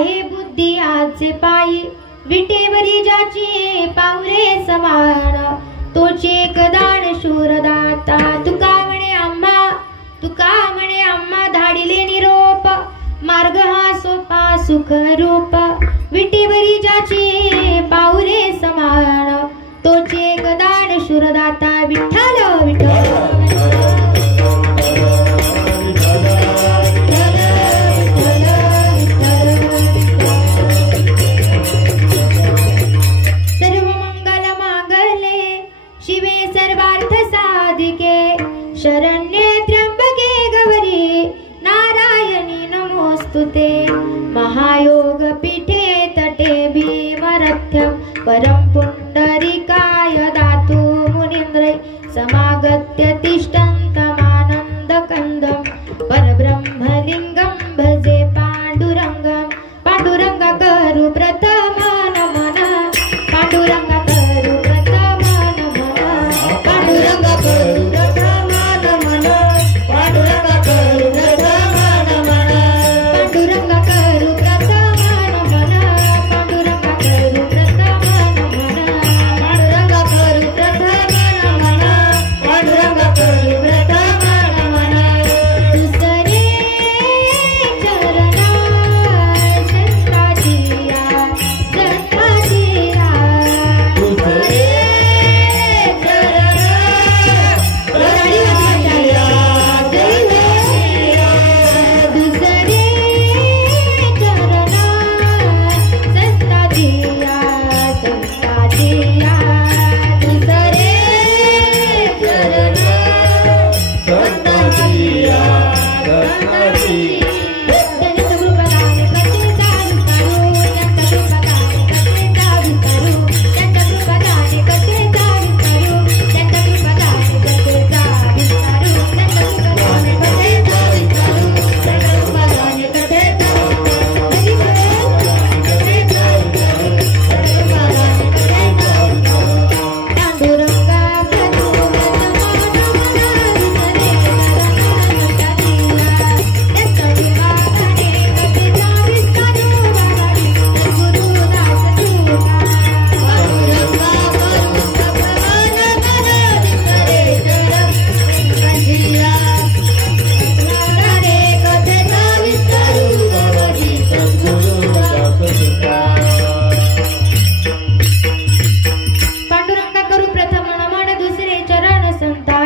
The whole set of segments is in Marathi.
आहे बुद्धी आचे पायी विटेवरी ज्याची पावले समान तोचे एकदान शूरदाता तुका म्हणे आम्हा धाडिले निरोप मार्ग हा सोपा सुख रूप विटेवरी ज्याची पावले समान तोचे एकदान शूरदाता विठ्ठल विठ्ठल शरण्ये त्र्यंबके गौरी नारायणी नमोस्तुते महायोग पीठे तटे भीमरथ्यं परं पुंडरीकाय दातु मुनीन्द्रै समागत्य तिष्ठन्तमानन्दकन्दं परब्रह्मलिङ्गं भजे पाण्डुरङ्गं पाण्डुरङ्ग करु प्रथम नमन पाण्डुरङ्ग करु प्रथम नमन पाण्डुरङ्ग करु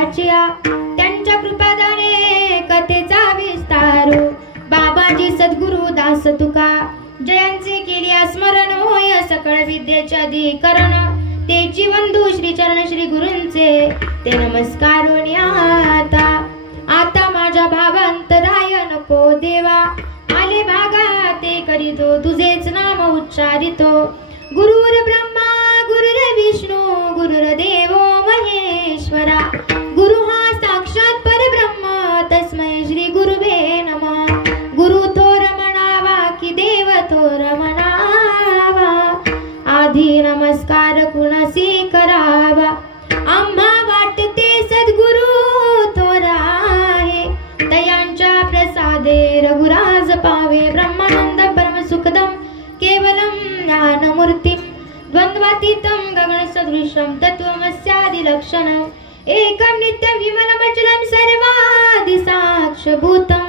त्यांच्या कृपादाने कथेचा विस्तारो बाबाजी सद्गुरु दास तुका जयांचे केली स्मरण होय सकळ विद्येचे अधिकरण तेची वंदू श्री चरण श्री गुरूंचे ते नमस्कारो आता माझ्या भावांतराय नको देवा आले भागा ते करीतो तुझेच नाम उच्चारितो गुरुर ब्रह्मा गुरुर विष्णू गुरुर देवो महेश्वरा गुरु हा साक्षात परब्रह्म तस्मै श्री गुरुवे नमः गुरु थोर म्हणावा की देव थोर म्हणावा आधी नमस्कार कुणासी करावा आम्हा वाटते सद्गुरु थोर आहे तयांच्या प्रसादे रघुराज पावे ब्रह्मानंद परम सुखदम केवलम ज्ञानमूर्ती द्वंद्वातीतं गगन सदृशं तत्वमस्यादि लक्षणम् एकं नित्यं विमलमचलं सर्वादि साक्षभूतं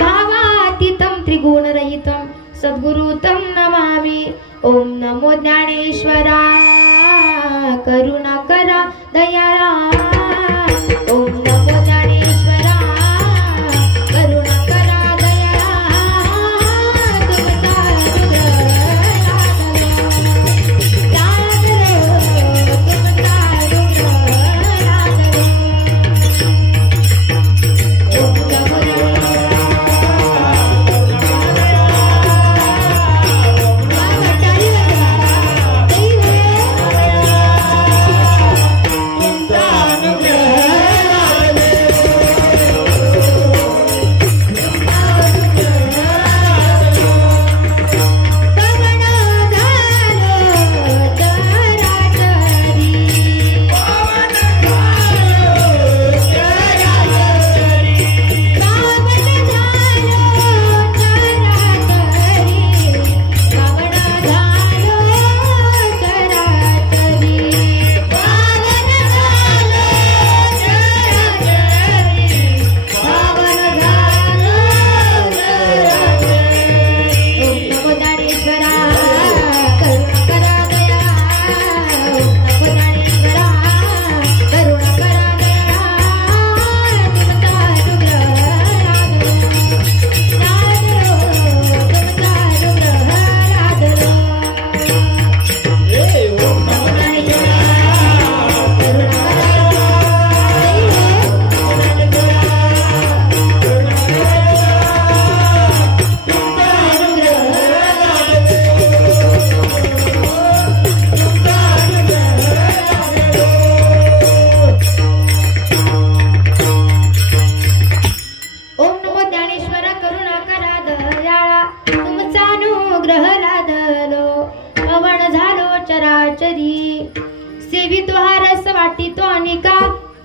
भावातीतं त्रिगुणरहितं सद्गुरुतं नमामि ओम नमो ज्ञानेश्वराय करुणाकरा दयाळा ओम नमो ज्ञानेश्वराय करुणाकरा दयाळा तुमचा तुमचा अनुग्रह लादलो पवन झालो चराचरी सेवितो हा रस वाटितो अनिका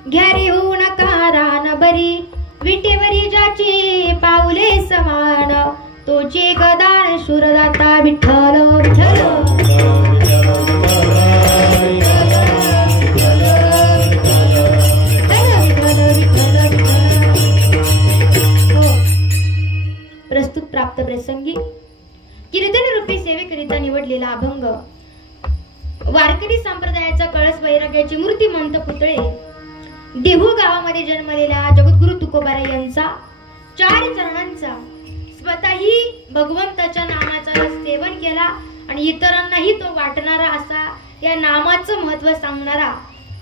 घ्या रे होऊ नका रान बरी विटेवरी ज्याची पाऊले समान तोचे गदान शूरदाता विठ्ठल विठ्ठल प्रस्तुत प्राप्त प्रसंगी कीर्तन रूपी सेवेकरिता निवडलेला अभंग वारकरी संप्रदायाचा कळस वैराग्याची मूर्तिमंत पुतळे देहू गावामध्ये जन्मलेल्या जगद्गुरु तुकोबाराय यांचा 4 चरणांचा स्वतःही भगवंताच्या नामाचा सेवन केला आणि इतरांनाही तो वाटणारा असा या नामाचं महत्व सांगणारा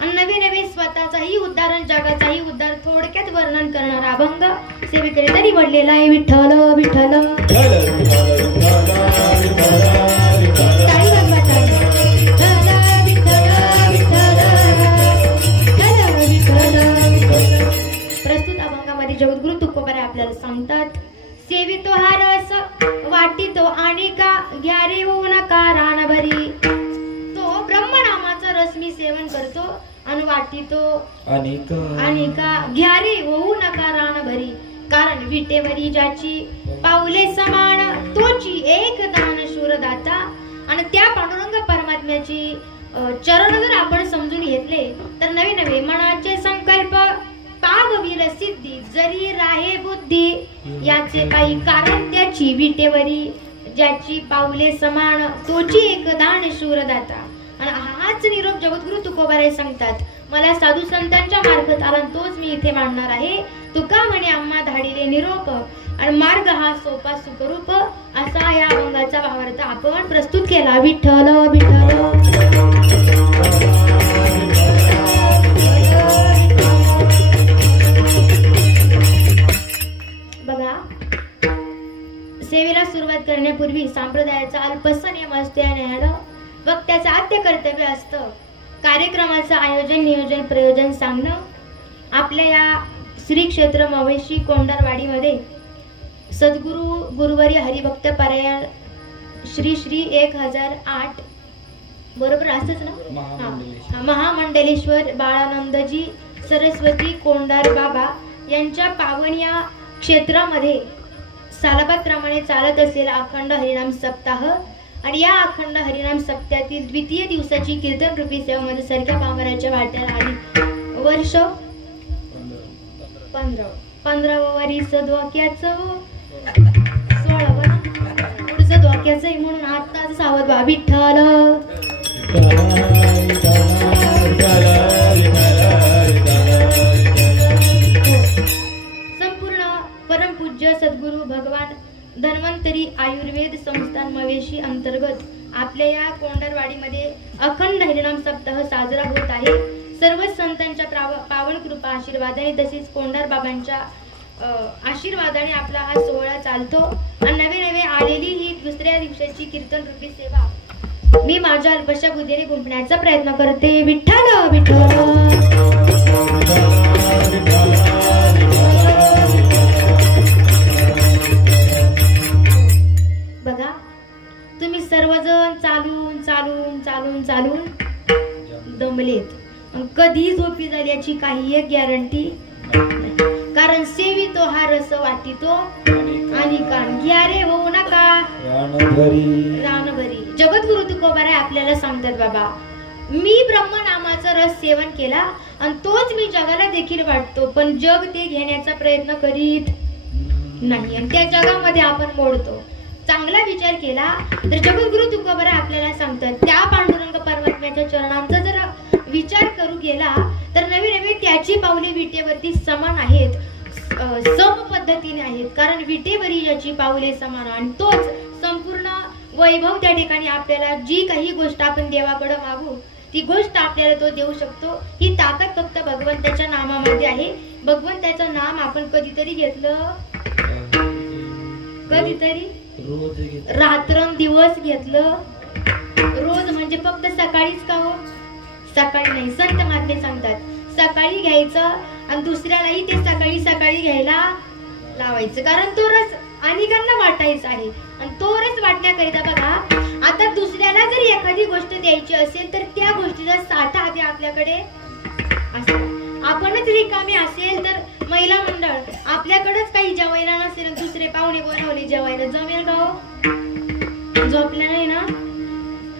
आणि नवे नवे स्वतःचाही उद्धार आणि जगाचाही उद्धार थोडक्यात वर्णन करणारा अभंग सेवेकरिता निवडलेला आहे विठ्ठल विठ्ठल प्रस्तुत अभंगामध्ये जगद्गुरु तुकोबाराय आपल्याला सांगतात सेवितो हा रस वाटितो आणि का घ्या रे होऊ नका रानभरी तो ब्रह्मनामाचा रस मी सेवन करतो आणि वाटितो आणि का घ्या रे होऊ नका रानभरी कारण विटेवरी ज्याची पाऊले समान तोची एक दान शूरदाता आणि त्या पांडुरंग परमात्म्याची चरण जर आपण समजून घेतले तर नवे नवे मनाचे संकल्प पाववीर सिद्धी जरी राहे बुद्धी याचे काही कारण त्याची विटेवरी ज्याची पाऊले समान तोची एक दान शूरदाता आणि हाच निरोप जगद्गुरु तुकोबाराय सांगतात मला साधू संतांच्या मार्फत आला तोच मी इथे मांडणार आहे तुका म्हणे आम्हा धाडिले निरोप आणि मार्ग हा सोपा सुखरूप असा या अभंगाचा भावार्थ आपण प्रस्तुत केला विठ्ठल विठ्ठल बघा सेवेला सुरुवात करण्यापूर्वी संप्रदायाचा अल्पसा नियम असतो या न्यायाला वक्त्याचं आद्य कर्तव्य असतं कार्यक्रमाचं आयोजन नियोजन प्रयोजन सांगणं आपल्या या श्री क्षेत्र मवेशी कोंडारवाडीमध्ये सद्गुरु गुरुवर्य हरिभक्त पारायण श्री श्री 1008 बरोबर असंच ना महामंडलेश्वर बाळानंदजी सरस्वती कोंडार बाबा यांच्या पावन या क्षेत्रामध्ये सालाबादप्रमाणे चालत असलेला अखंड हरिनाम सप्ताह आणि या अखंड हरिनाम सप्त्यातील द्वितीय दिवसाची कीर्तन रूपी सेवेमध्ये सरक्या कामगाराच्या वाट्याला आली वर्ष 15 वरीस धोक्याचं 16 पुढचं धोक्याचं आहे म्हणून आता सावध व्हा विठ्ठल संपूर्ण परमपूज्य सद्गुरु भगवान धन्वंतरी आयुर्वेद संस्थान मवेशी अंतर्गत आपल्या या कोंडारवाडीमध्ये अखंड हरिनाम सप्ताह साजरा होत आहे सर्व संतांच्या पावन कृपा आशीर्वादाने तसेच कोंडार बाबांच्या आशीर्वादाने आपला हा सोहळा चालतो आणि नवे नवे आलेली ही दुसऱ्या दिवसाची कीर्तन रूपी सेवा मी माझ्या अल्पशा बुद्धीने गुंफण्याचा प्रयत्न करते विठ्ठल विठ्ठल बघा तुम्ही सर्वजण चालून चालून चालून चालून दमलेत कधी झोपी झाल्याची काही एक गॅरंटी कारण सेवितो हा रस वाटितो आणि कान घ्या रे होऊ नका रानभरी जगद्गुरु तुकोबाराय आपल्याला सांगतात बाबा मी ब्रह्मनामाचा रस सेवन केला आणि तोच मी जगाला देखील वाटतो पण जग ते घेण्याचा प्रयत्न करीत नाही आणि त्या जगामध्ये आपण मोडतो चांगला विचार केला तर जगद्गुरु तुकोबाराय आपल्याला सांगतात त्या पांडुरंग परमात्म्याच्या चरणांचा जर विचार करू गेला तर नवे नवे त्याची पावले विटेवरती समान आहेत सम पद्धतीने आहेत कारण विटेवरी ज्याची पावले समान आणि तोच संपूर्ण वैभव त्या ठिकाणी आपल्याला जी काही गोष्ट आपण देवाकडे मागू ती गोष्ट आपल्याला तो देऊ शकतो ही ताकद फक्त भगवंताच्या नामामध्ये आहे भगवंताचं नाम आपण कधीतरी घेतलं कधीतरी रात्रंदिवस घेतलं रोज म्हणजे फक्त सकाळीच का हो सकाळी नाही संत महात्मे सांगतात सकाळी घ्यायचं आणि दुसऱ्यालाही ते सकाळी सकाळी घ्यायला लावायचं कारण तो रस अनेकांना वाटायचा आहे करण्याकरिता बघा, आता दुसऱ्याला जर एखादी गोष्ट द्यायची असेल तर त्या गोष्टीचा साठा आधी आपल्याकडे असतो. आपणच रिकामी असेल तर महिला मंडळ आपल्याकडेच काही जेवायला नसेल, दुसरे पाहुणे बोलावले जेवायला, जमेल का हो? झोपल्या नाही ना.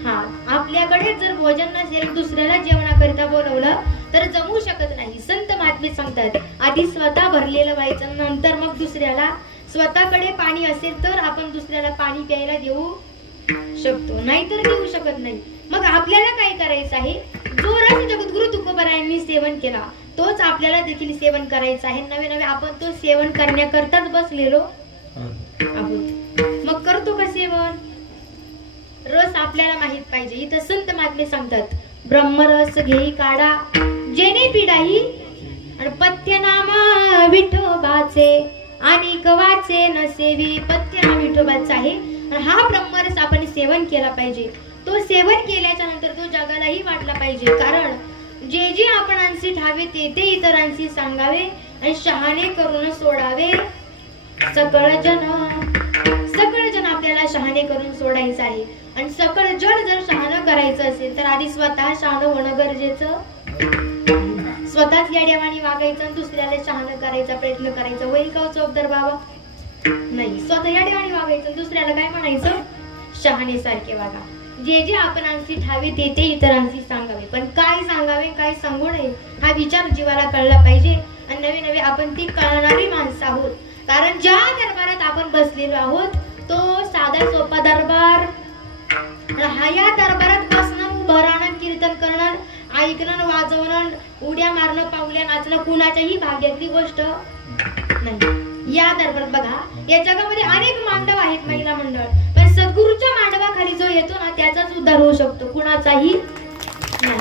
हा, आपल्याकडे जर भोजन नसेल, दुसऱ्याला जेवणाकरिता बोलवलं तर जमू शकत नाही. संत महात्मे सांगतात, आधी स्वतः भरलेलं व्हायचं, नंतर मग दुसऱ्याला. स्वतःकडे पाणी असेल तर आपण दुसऱ्याला पाणी प्यायला देऊ शकतो, नाहीतर देऊ शकत नाही. मग आपल्याला काय करायचं आहे? जो रस जगद्गुरु तुकोबारायांनी सेवन केला तोच आपल्याला देखील सेवन करायचा आहे. नवे नवे आपण तो सेवन करण्याकरताच बसलेलो आहोत. मग करतो का सेवन? रस आपल्याला माहित पाहिजे. इथं संत महात्मे सांगतात, ब्रह्मरस घेई काढा जेणे पिडाही, आणि पथ्य नाम विठोबाचे आणि कवाचे नसेवी. पथ्य नाम विठोबाचा आहे आणि हा ब्रह्मरस आपण सेवन केला पाहिजे. तो सेवन केल्याच्या नंतर तो जगालाही वाटला पाहिजे. कारण जे जे आपणांशी ठावे ते ते इतरांशी सांगावे आणि शहाणे करून सोडावे सकळ जन आपल्याला शहाणे करून सोडायचं आहे. आणि सकळ जन जर शहाणं करायचं असेल तर आधी स्वतः शहाणं होणं गरजेचं. स्वतःच येड्यावानी वागायचं आणि दुसऱ्याला शहाणं करायचा प्रयत्न करायचा, होईल का चौकदार बाबा? नाही. स्वतः येड्यावानी वागायचं, दुसऱ्याला काय म्हणायचं? शहाणे सारखे वागा. जे जे आपणांशी ठावे ते ते इतरांशी सांगावे. पण काय सांगावे काय सांगू नये हा विचार जीवाला कळला पाहिजे. आणि नवे नवे आपण ती कळणारी माणसं आहोत. कारण ज्या दरबारात आपण बसलेलो आहोत तो साधा सोपा दरबार. या दरबारात बसणं, उभं राहणं, कीर्तन करणं, ऐकणं, वाजवणं, उड्या मारणं, पावल्या नाचणं कुणाच्याही भाग्यातली गोष्ट नाही. या दरबारात बघा, या जगामध्ये अनेक मांडव आहेत महिला मंडळ, पण सद्गुरूच्या मांडवाखाली जो येतो ना त्याचाच उद्धार होऊ शकतो, कुणाचाही नाही.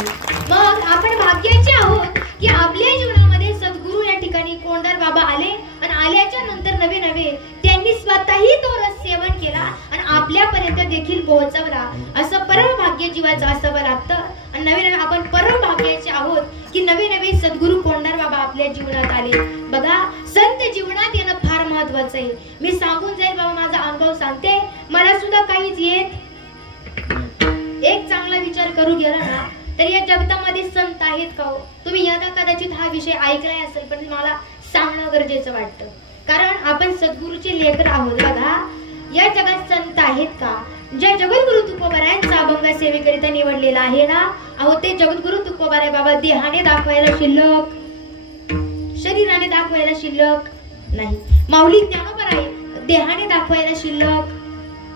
मग आपण भाग्याचे आहोत की आपल्या जीवनामध्ये सद्गुरू या ठिकाणी कोंडार बाबा आले आणि आल्याच्या नंतर नवे नवे त्यांनी स्वतःही तो रस सेवन केला आणि आपल्यापर्यंत देखील पोहोचवला. असं परम भाग्य जीवाचं असावं लागतं. आणि नवे नवे आपण परम भाग्याचे आहोत की नवे नवे सद्गुरू कोंडार बाबा आपल्या जीवनात आले. बघा, संत जीवनात येणं फार महत्वाचं आहे. मी सांगून जाईल बाबा, माझा अनुभव सांगते. मला सुद्धा काहीच येत. एक चांगला विचार करू गेला ना तर या जगतामध्ये संत आहेत का हो? तुम्ही यदा कदाचित हा विषय ऐकलाय असेल, पण मला सांगणं गरजेचं वाटतं. कारण आपण सद्गुरूचे लेकर आहोत. बघा, या जगात संत आहेत का? ज्या जगद्गुरु तुकोबारायांचा अभंग सेवेकरिता निवडलेला आहे ना, अहो ते जगद्गुरु तुकोबाराय बाबा देहाने दाखवायला शिल्लक, शरीराने दाखवायला शिल्लक नाही. माऊली ज्ञानोबराय देहाने दाखवायला शिल्लक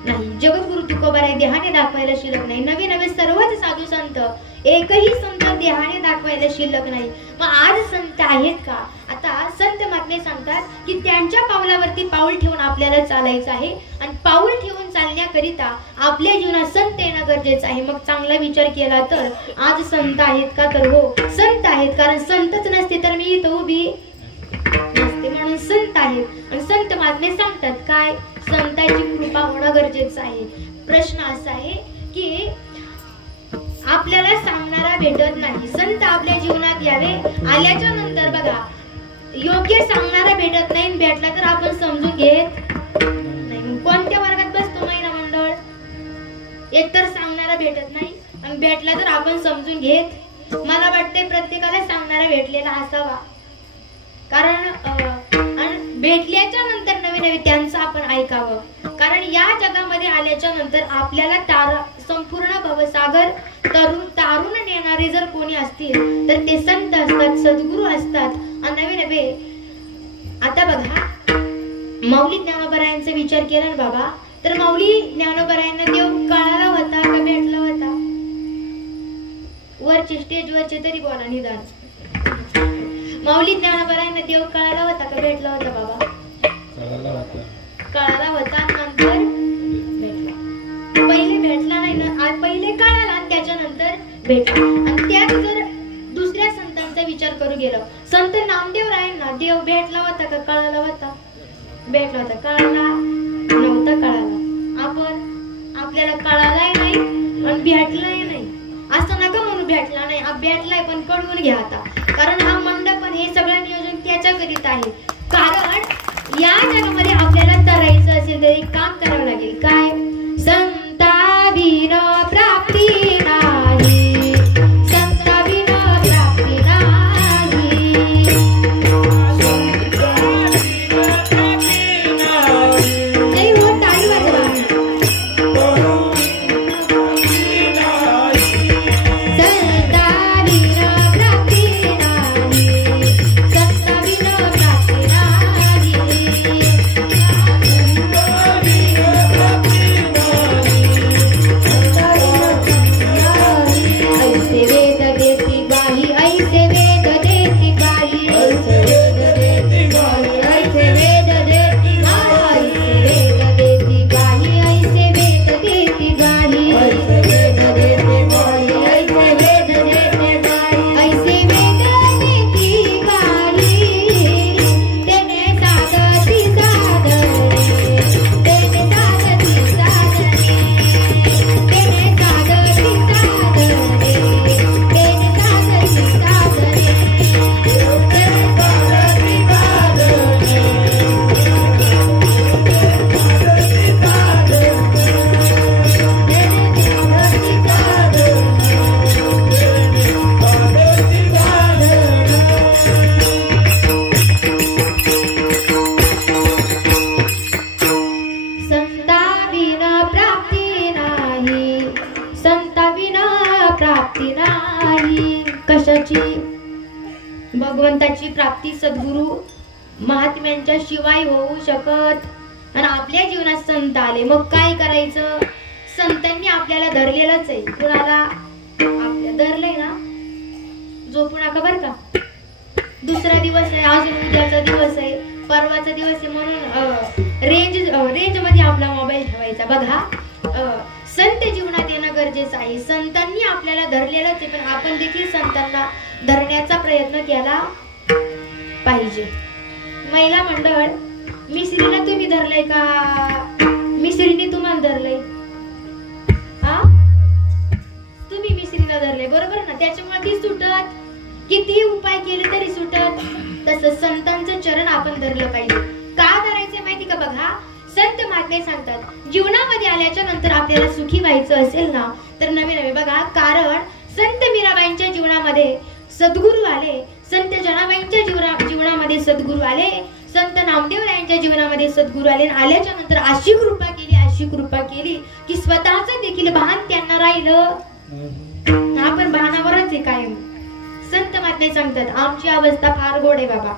नाही. जगद्गुरु तुकोबाराय देहाने दाखवायला शिल्लक नाही. नवे नवे सर्वच साधू संत, एकही संत देहाने दाखवायला शिल्लक नाही. मग आज संत आहेत का? आता संत महात्मे सांगतात की त्यांच्या पावलावरती पाऊल ठेवून आपल्याला चालायचं आहे. आणि पाऊल ठेवून चालण्याकरिता आपल्या जीवनात संत येणं गरजेचं आहे. मग चांगला विचार केला तर आज संत आहेत का? तर हो, संत आहेत. कारण संतच नसते तर मी इथं उभी नसते, म्हणून संत आहेत. आणि संत महात्मे सांगतात काय? संतांची कृपा होणं गरजेचं आहे. प्रश्न असा आहे की आपल्याला सांगणारा भेटत नाही. संत आपल्या जीवनात यावे, आल्याच्या नंतर बघा योग्य सांगणारा भेटत नाही. भेटला तर आपण समजून घेत नाही. कोणत्या वर्गात बसतो महिला मंडळ? एकतर सांगणारा भेटत नाही आणि भेटला तर आपण समजून घेत. मला वाटते प्रत्येकाला सांगणारा भेटलेला असावा. कारण भेटल्याच्या नंतर नवे नवे त्यांचं आपण ऐकावं. कारण या जगामध्ये आल्याच्या नंतर आपल्याला संपूर्ण भवसागर तारून नेणारे जर कोणी असतील तर ते संत असतात, सद्गुरू असतात. आणि नवे नवे आता बघा, माऊली ज्ञानोबरायांचा विचार केला ना बाबा, तर माऊली ज्ञानोबरायांना देव कळाला होता का भेटला होता? वरचे स्टेजवरचे तरी बोला निदान. माऊली ज्ञानोबरायांना देव कळाला होता का भेटला होता बाबा? कळाला होता. नंतर भेटला. पहिले भेटला नाही ना, पहिले कळाला आणि त्याच्यानंतर भेटला. आणि त्यात जर दुसऱ्या संतांचा विचार करू गेलो, संत नामदेव रायांना देव भेटला होता का कळाला होता? भेटला होता. कळाला नव्हता? कळाला. आपल्याला कळालाय नाही आणि भेटलाय नाही असं नका म्हणू. भेटला नाही, भेटलाय पण कळवून घ्या आता. कारण हा मंडप पण हे सगळं नियोजन त्याच्याकरिता आहे. कारण या जगामध्ये आपल्याला तरायचं असेल तर एक काम करावं लागेल. काय? भगवंताची प्राप्ती सद्गुरु महात्म्यांच्या शिवाय होऊ शकत. आणि आपल्या जीवनात संत आले मग काय करायचं? संतांनी आपल्याला धरलेलंच आहे. कुणाला? आपल्या धरलंय ना, झोपू नका बर का. दुसरा दिवस आहे, अजून उद्याचा दिवस आहे, परवाचा दिवस आहे, म्हणून रेंज मध्ये आपला मोबाईल ठेवायचा. बघा, संत जीवनात येणं गरजेचं आहे. संतांनी आपल्याला धरलेलंच आहे, पण आपण देखील संतांना धरण्याचा प्रयत्न केला पाहिजे. महिला मंडळ, मिसरीला तुम्ही धरलंय का? मिसरीने तुम्हाला धरलंय? हा, तुम्ही मिसरीला धरलंय, बरोबर ना? त्याच्यामुळे ती सुटत, किती उपाय केले तरी सुटत. तसं संतांचं चरण आपण धरलं पाहिजे. का धरायचं माहिती का? बघा, संत महात्मे सांगतात जीवनामध्ये आल्याच्या नंतर आपल्याला सुखी व्हायचं असेल ना तर नवे नवे बघा. कारण संत मीराबाईंच्या जीवनामध्ये सद्गुरू आले, संत जनाबाईंच्या जीवनामध्ये सद्गुरू आले, संत नामदेवरायांच्या जीवनामध्ये सद्गुरू आले. आल्याच्या नंतर अशी कृपा केली की स्वतःच देखील भान त्यांना राहिलं. आपण भानावरच आहे कायम. संत महात्मे सांगतात आमची अवस्था फार गोड आहे बाबा.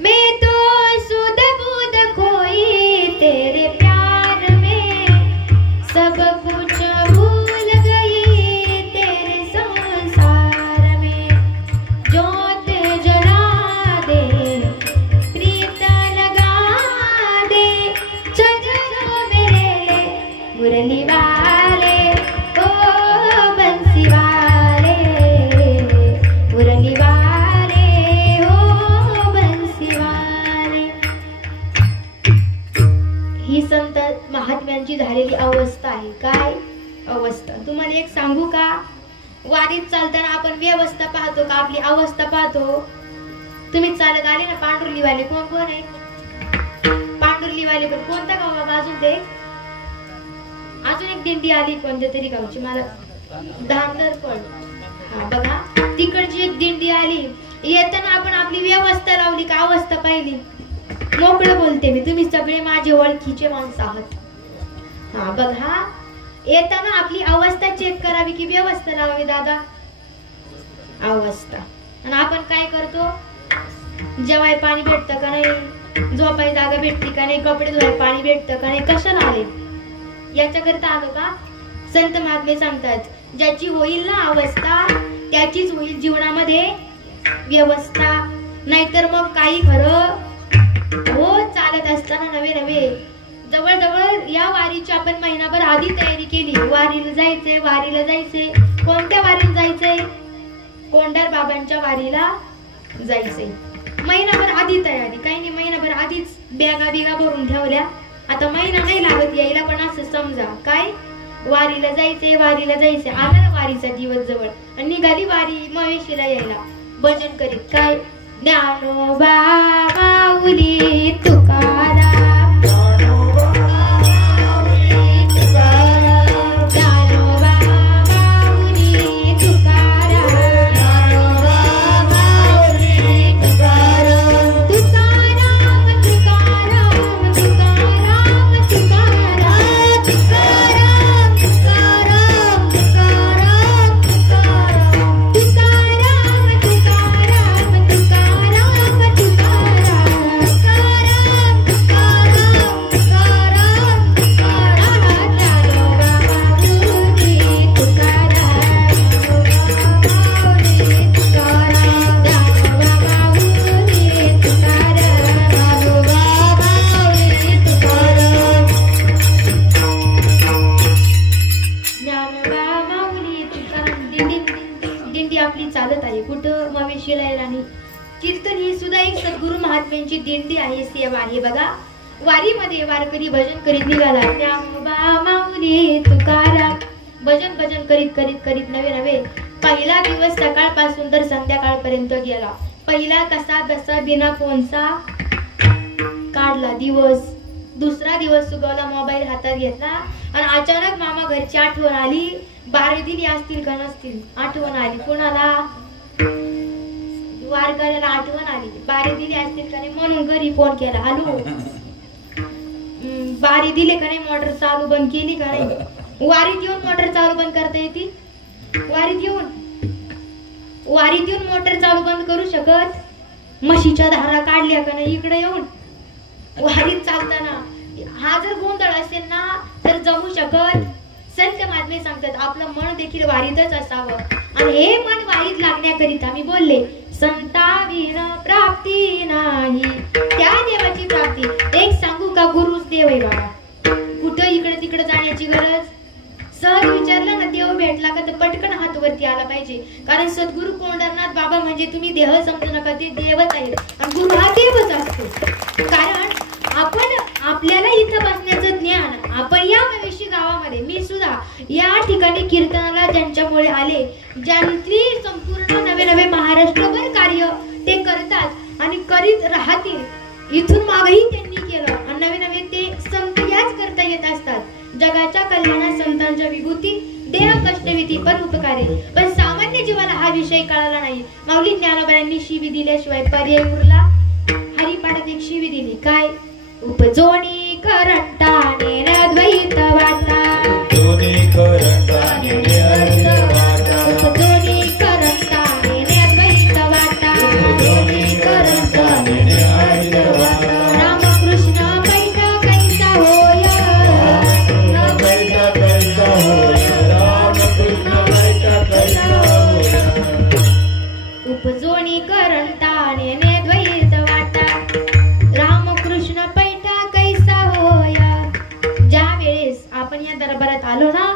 मैं तो सुध बुध खोई तेरे प्यार में, सब कुछ भूल गई तेरे संसार में. जोत जला दे, प्रीत लगा दे, चलो मेरे मुरली वाले, ओ बंसी वाले, मुरली वाले, ओ बंसी वाले. ही संत महात्म्यांची झालेली अवस्था आहे. काय अवस्था? तुम्हाला एक सांगू का? वारीत चालताना आपण व्यवस्था पाहतो का आपली अवस्था पाहतो? तुम्ही चालत आले ना, पांढुर्लीवाले कोण कोण आहे? पांढुर्लीवाले पण कोणता गाव बाबा? अजून एक दिंडी आली कोणत्या तरी गावची, मला धांदर पण. हा बघा, तिकडची एक दिंडी आली. येताना आपण आपली व्यवस्था लावली का अवस्था पाहिली? मोकळं बोलते मी, तुम्ही सगळे माझे ओळखीचे माणसं आहात. हा बघा, येताना आपली अवस्था चेक करावी की व्यवस्था लावावी दादा? अवस्था. आणि आपण काय करतो? जेवाय पाणी भेटतं का नाही, झोपाय जागा भेटती का नाही, कपडे धुवाय पाणी भेटतं का नाही, कशाला आले? याच्याकरता आलो का? संत महात्मे सांगतात ज्याची होईल ना अवस्था त्याचीच होईल जीवनामध्ये व्यवस्था. नाहीतर मग काही खरं हो. चालत असताना नवे नवे जवळ या वारीची आपण महिनाभर आधी तयारी केली. वारीला जायचंय. कोणत्या वारीला जायचंय? कोंढार बाबांच्या वारीला जायचंय. महिनाभर आधी तयारी. काही नाही, महिनाभर आधीच बॅगा बिगा भरून ठेवल्या. आता महिना नाही लागत यायला, पण असं समजा काय वारीला जायचंय. आला ना वारीचा दिवस जवळ आणि निघाली वारी महेशीला यायला. भजन करीत काय ज्ञानोबा माऊली तुकाराम, कीर्तन ही सुद्धा एक सद्गुरु महात्म्यांची दिंडी आहे, सेवा आहे. बघा, वारीमध्ये वारकरी भजन करीत निघाला. ज्ञानोबा माऊली तुकाराम. भजन करीत नवे पहिला दिवस सकाळपासून तर संध्याकाळपर्यंत गेला. पहिला कसा बसा बिना फोनचा काढला दिवस. दुसरा दिवस सुगवला, मोबाईल हातात घेतला आणि अचानक मामा घरची आठवण आली. बारे दिली असतील का नसतील, आठवण आली. कोणाला? वारकऱ्याला आठवण आली. बारी दिली असतील का नाही म्हणून घरी फोन केला. हॅलो, बारी दिले का नाही, मोटर चालू बंद केली का नाही? वारीत येऊन मोटर चालू बंद करता येते? वारीत येऊन वारीत येऊन मोटर चालू बंद करू शकत? म्हशीच्या धारा काढल्या का नाही इकडे येऊन वारीत चालताना? हा जर गोंधळ असेल ना तर जमू शकत? संत महात्मे सांगतात आपलं मन देखील वारीतच असावं, आणि हे मन वारीत लागण्याकरिता मी बोलले संताविण प्राप्ती नाही, त्या देवाची प्राप्ती एक सांगू का? गुरुच देव आहे बाबा. कुठं इकडे तिकडे जाण्याची गरज. सहज विचारलं ना देव भेटला का तर पटकन हात वरती आला पाहिजे, कारण सद्गुरु कोंढरनाथ बाबा म्हणजे तुम्ही देह समजू नका, ते देवच आहेत आणि गुरु हा देवच असतो. कारण आपण आपल्याला इथं बसण्याचं ज्ञान आपण या मवेशी गावामध्ये, मी सुद्धा या ठिकाणी कीर्तनाला ज्यांच्यामुळे आले, ज्यांची संपूर्ण नवे नवे महाराष्ट्रभर कार्य ते करतात आणि करीत राहतील, इथून मागही त्यांनी केलं आणि नवे नवे ते संत याच करता येत असतात. जगाच्या कल्याणात संतांच्या विभूती, देह कष्टविधी पण उपकारे. पण सामान्य जीवाला हा विषय कळाला नाही. माऊली ज्ञानोबांनी शिवी दिल्याशिवाय पर्याय उरला. हरिपाठात एक शिवी दिली, काय? उपजोनी करंटाने अद्वैत वाटा, उपजोनी करंटाने अद्वैत वाटा, उपजोनी करंटाने अद्वैत वाटा, उपजोनी करंटाने अद्वैत वाटा. रामकृष्ण पैठा कैसा होय, पैठा कैसा होय, रामकृष्ण पैठा कैसा होय. उपजोनी करंटाने अद्वैत वाटा, रामकृष्ण पैठा कैसा होया. ज्या वेळेस आपण या दरबारात आलो ना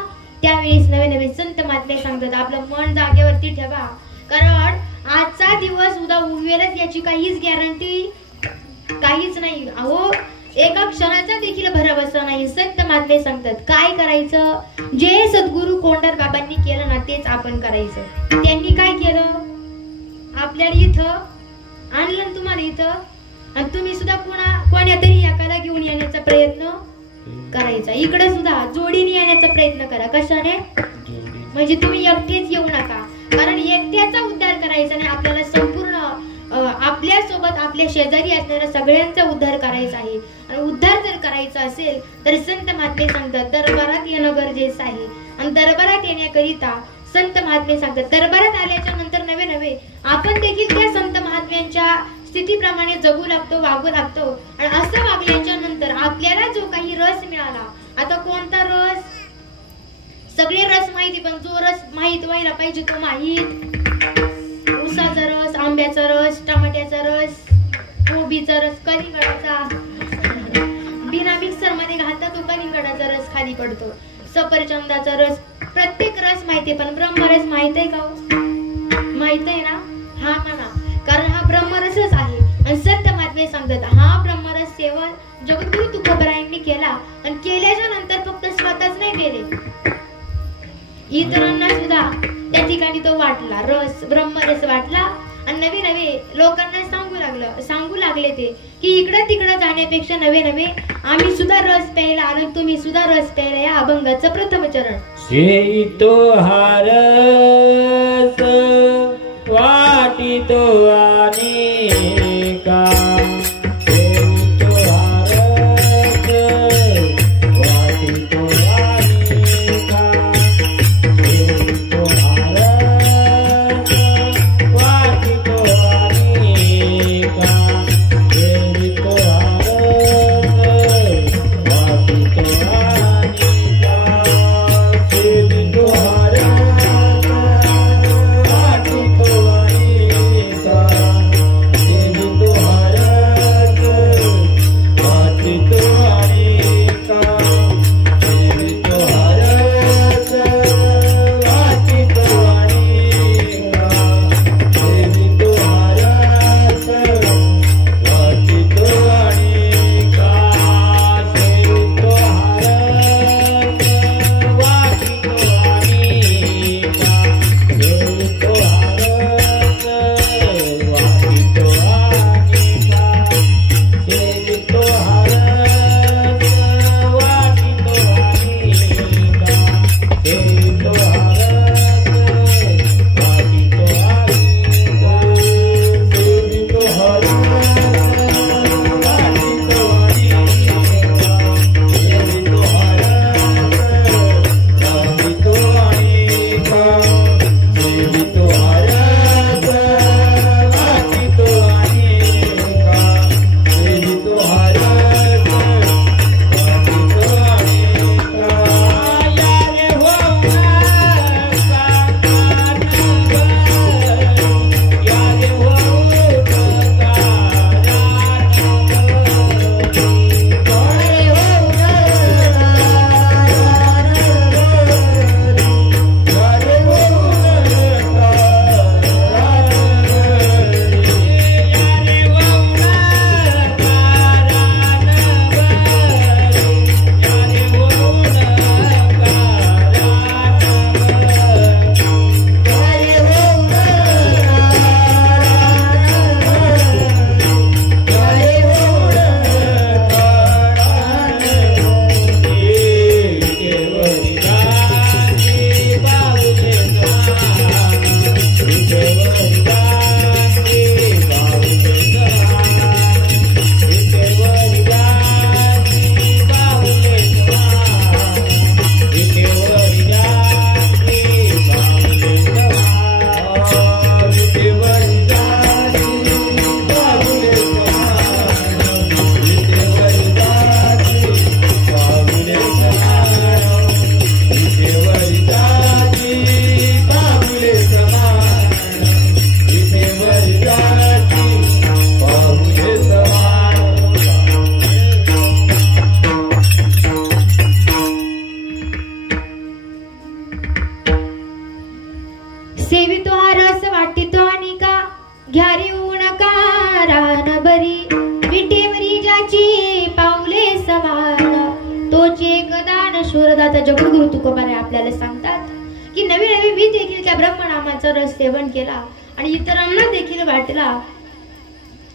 त्यावेळेस नवे नवे संत महात्मे सांगतात आपलं मन जागेवरती ठेवा, कारण आजचा दिवस उद्या उगवेलच याची काहीच गॅरंटी काहीच नाही. अहो एका क्षणाचा देखील भरवसा नाही. संत महात्मे सांगतात काय करायचं? जे सद्गुरु कोंढर बाबांनी केलं ना तेच आपण करायचं. त्यांनी काय केलं? आपल्याला इथं आणलं, तुम्हाला इथं, आणि तुम्ही सुद्धा कोण्या तरी एकाला घेऊन येण्याचा प्रयत्न करायचा. इकडे सुद्धा जोडीने येण्याचा प्रयत्न करा. कशाने? म्हणजे तुम्ही एकटेच येऊ नका, कारण एकट्याचा उद्धार करायचा नाही. आपल्याला संपूर्ण आपल्या सोबत आपल्या शेजारी असणाऱ्या सगळ्यांचा उद्धार करायचा आहे. आणि उद्धार जर करायचा असेल तर संत महात्मे सांगतात दरबारात येणं गरजेचं आहे. आणि दरबारात येण्याकरिता संत महात्मे सांगतात दरबारात आल्याच्या नंतर नवे नवे आपण देखील त्या संत महात्म्यांच्या स्थितीप्रमाणे जगू लागतो, वागू लागतो. आणि असं वागल्याच्या नंतर आपल्याला जो काही रस मिळाला, आता कोणता रस? सगळे रस माहिती, पण जो रस माहित व्हायला पाहिजे तो माहित. उसाचा रस, आंब्याचा रस, टमाट्याचा रस, कोबीचा रस, कलिंगडाचा, बिना मिक्सर मध्ये घालता तो कलिंगडाचा रस खाली पडतो. सफरचंदाचा रस, प्रत्येक रस माहितीये, पण ब्रह्मरस माहित आहे का? माहित आहे ना? हा म्हणा, कारण हा ब्रह्मरसच आहे. आणि संत महात्मे सांगतात हा ब्रह्मरस सेवन जगद्गुरु तुकोबरायांनी केला, आणि केल्याच्या नंतर फक्त स्वतःच नाही केले, इतरांना सुद्धा त्या ठिकाणी तो वाटला, रस ब्रह्मरस वाटला. आणि नवे नवे लोकांना सांगू लागले ते की इकडं तिकडं जाण्यापेक्षा नवे नवे आम्ही सुद्धा रस प्यायला आलो, तुम्ही सुद्धा रस प्यायला या. अभंगाचं प्रथम चरण. तो हारस वाटितो अनेका, तो हारस वाटितो अनेका, तो हारस वाटितो अनेका, तो हारस वाटितो अनेका, तो हारस वाटितो अनेका. शूरदाता जगद्गुरु तुकोबाराय आपल्याला सांगतात की नवी नवी मी देखील त्या ब्रह्मनामाचा रस सेवन केला आणि इतरांना देखील वाटला.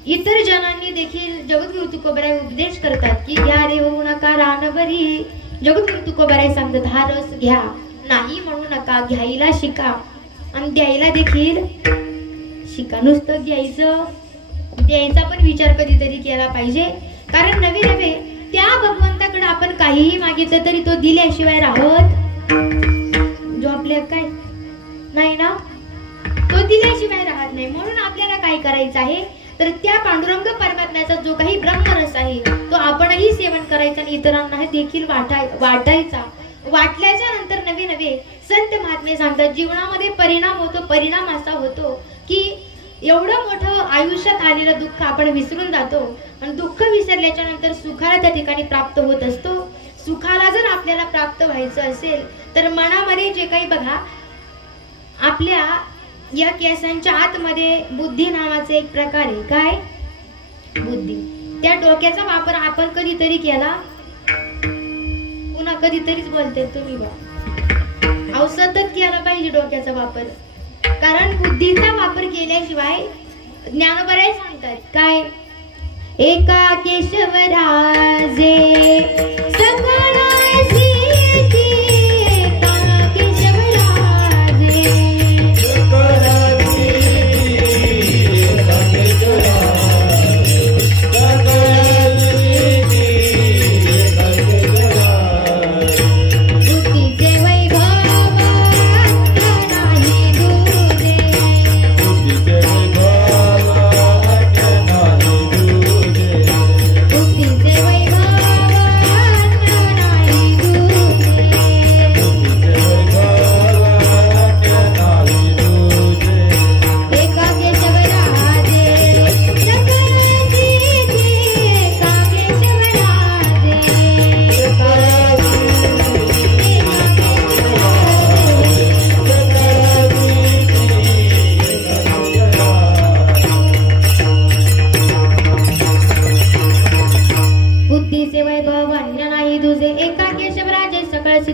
इतर जनांनी देखील जगद्गुरु तुकोबाराय उपदेश करतात की घ्या रे होऊ नका रानवरी. जगद्गुरु तुकोबाराय सांगतात हा रस घ्या, नाही म्हणू नका, घ्यायला शिका आणि द्यायला देखील शिका. नुसतं द्यायचा पण विचार कधीतरी केला पाहिजे. कारण नवे नवे त्या भगवंताकडे आपण काहीही मागितलं तरी तो दिल्याशिवाय राहत जो आपल्या काय नाही ना, तो दिल्याशिवाय राहत नाही. म्हणून आपल्याला काय करायचं आहे तर त्या पांडुरंग परमात्म्याचा जो काही ब्रह्मरस आहे तो आपणही सेवन करायचा आणि इतरांना देखील वाटायचा. वाटल्याच्या नंतर नवे नवे संत महात्मे सांगतात जीवनामध्ये परिणाम होतो. परिणाम असा होतो की एवढं मोठं आयुष्यात आलेलं दुःख आपण विसरून जातो आणि दुःख विसरल्याच्या नंतर सुखाला त्या ठिकाणी प्राप्त होत असतो. सुखाला जर आपल्याला प्राप्त व्हायचं असेल तर मनामध्ये जे काही बघा आपल्या या केसांच्या आतमध्ये बुद्धी नावाचे एक प्रकार आहे. काय बुद्धी? त्या डोक्याचा वापर आपण कधीतरी केला, पुन्हा कधीतरीच बोलते तुम्ही बा सतत केला पाहिजे डोक्याचा वापर. कारण बुद्धीचा वापर केल्याशिवाय ज्ञानोबराय सांगतात काय एका केशवराजे सकळा सिद्धी, एका केशवराजे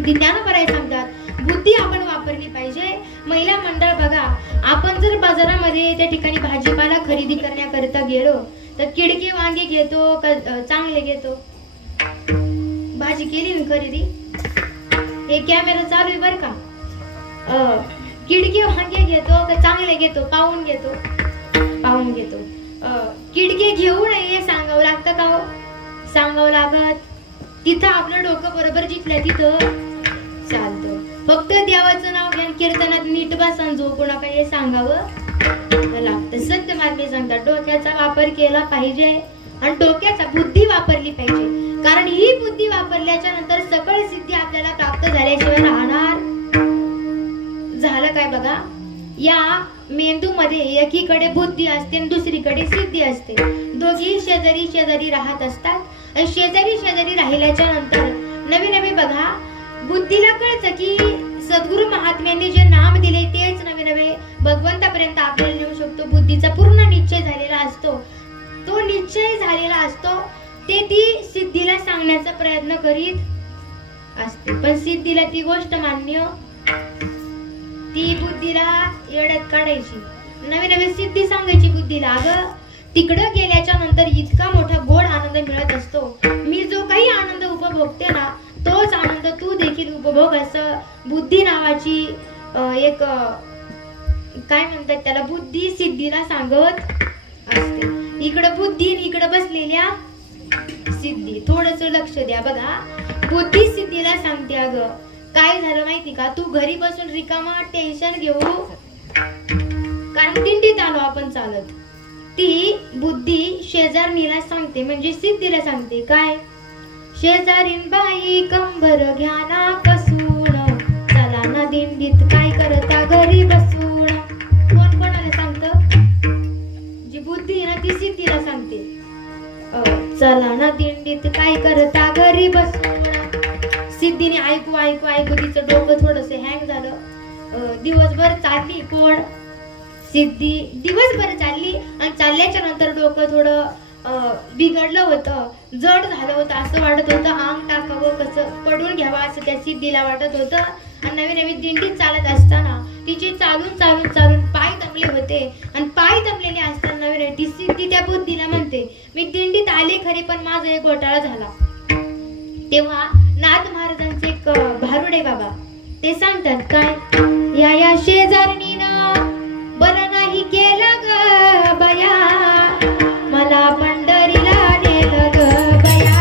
ज्ञानोबराय सांगतात बुद्धी आपण वापरली पाहिजे. महिला मंडळ बघा आपण जर बाजारामध्ये त्या ठिकाणी भाजीपाला खरेदी करण्याकरिता गेलो तर किडके वांगे घेतो का चांगले घेतो? भाजी केली ना खरेदी, हे कॅमेरा चालू आहे बर का. किडके वांगे घेतो का चांगले घेतो? पाहून घेतो. किडके घेऊ नये सांगावं लागतं का हो? सांगावं लागत. तिथं आपलं डोकं बरोबर जिथल्या तिथं चालतं. फक्त देवाचं नाव घ्या कीर्तनात नीट बसा झोपू नका हे सांगावं लागतं. संत महात्मे सांगतात डोक्याचा वापर केला पाहिजे आणि डोक्याचा बुद्धी वापरली पाहिजे. कारण ही बुद्धी वापरल्याच्या नंतर सकळ सिद्धी आपल्याला प्राप्त झाल्याशिवाय राहणार झालं काय बघा. या मेंदूमध्ये एकीकडे बुद्धी असते आणि दुसरीकडे सिद्धी असते. दोघी शेजारी शेजारी राहत असतात. शेजारी राहिल्याच्या नंतर नवे बघा बुद्धीला कळतं की सद्गुरु महात्म्यांनी जे नाम दिले तेच नवे भगवंतापर्यंत आपल्याला नेऊ शकतो. बुद्धीचा पूर्ण निश्चय झालेला असतो. तो निश्चय झालेला असतो ते ती सिद्धीला सांगण्याचा प्रयत्न करीत असते. पण सिद्धीला ती गोष्ट मान्य, ती बुद्धीला येड्यात काढायची. नवी सिद्धी सांगायची बुद्धीला अगं तिकडं गेल्याच्या नंतर इतका मोठा गोड आनंद मिळत असतो. मी जो काही आनंद उपभोगते ना तोच आनंद तू देखील उपभोग असं बुद्धी नावाची एक काय म्हणतात त्याला बुद्धी सिद्धीला सांगत असते. इकडं बुद्धी इकडं बसलेल्या सिद्धी. थोडस लक्ष द्या बघा. बुद्धी सिद्धीला सांगते अगं काय झालं माहिती का, तू घरी बसून रिकामा टेन्शन घेऊ कारण दिंडीत आलो आपण चालत. ती बुद्धी शेजारणीला सांगते म्हणजे सिद्धीला सांगते काय शेजारीन बाई कंबर घ्या ना कसून चला ना दिंडीत काय करता घरी बसून. कोण कोणाला सांगत? जी बुद्धी ना ती सिद्धीला सांगते चला ना दिंडीत काय करता घरी बसून. सिद्धीने ऐकू तिचं डोकं थोडस हँग झालं. दिवसभर चालली कोण सिद्धी दिवसभर चालली आणि चालल्याच्या नंतर डोकं थोडं बिघडलं होतं, जड झालं होतं, असं वाटत होतं अंग टाकावं, कसं पडून घ्यावं असं त्या सिद्धीला वाटत होतं. आणि नवीन नवीन दिंडीत चालत असताना तिचे चालून चालून चालून पाय दमले होते. आणि पाय दमलेले असताना नवीन ती सिद्धी त्या बुद्धीला म्हणते, मी दिंडीत आले खरे पण माझा एक घोटाळा झाला. तेव्हा नाथ महाराजांचे एक भारुडे बाबा ते सांगतात काय, या शेजारणीनं बरं नाही केलं ग बया, मला पंढरीला नेलं ग बया,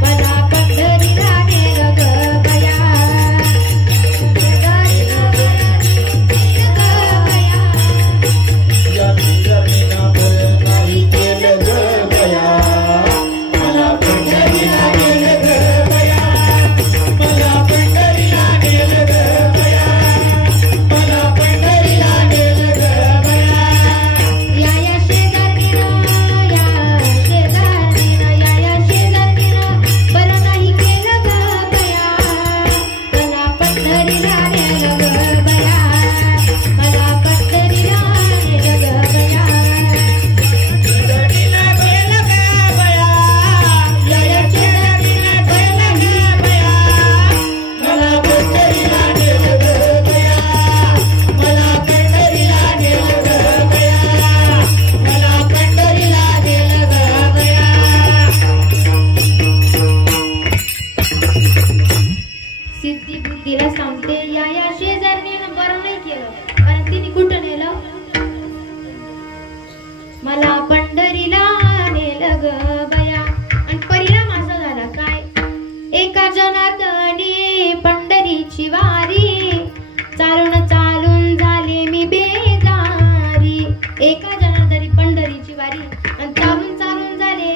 मला पंढरीला नेलं ग बया, पंढरीला नेलं ग बया, या शेजारणीनं बरं नाही केलं ग बया, मला पंढरीला नेलं ग बया, मला पंढरीला नेलं ग बया, मला पंढरीला नेलं ग बया. या शेजारणीनं बरं नाही केलं ग बया, मला पंढरीला नेलं ग बया, मला पंढरीला नेलं ग बया, शेजारणीनं नेलं ग बया, या शेजारणीनं नेलं ग बया, मला पंढरीला नेलं ग बया, मला पंढरीला नेलं ग बया, मला पंढरीला नेलं ग बया. सिद्धी बुद्धीला सांगते, या शेजारणीनं बरं नाही केलं, कारण तिने कुठं नेलं, मला पंढरीला नेलं ग बया. आणि परिणाम असा झाला काय, एका जनार्दनी पंढरीची वारी, चालून चालून झाले मी बेजारी. एका जनार्दनी पंढरीची वारी आणि चालून चालून झाले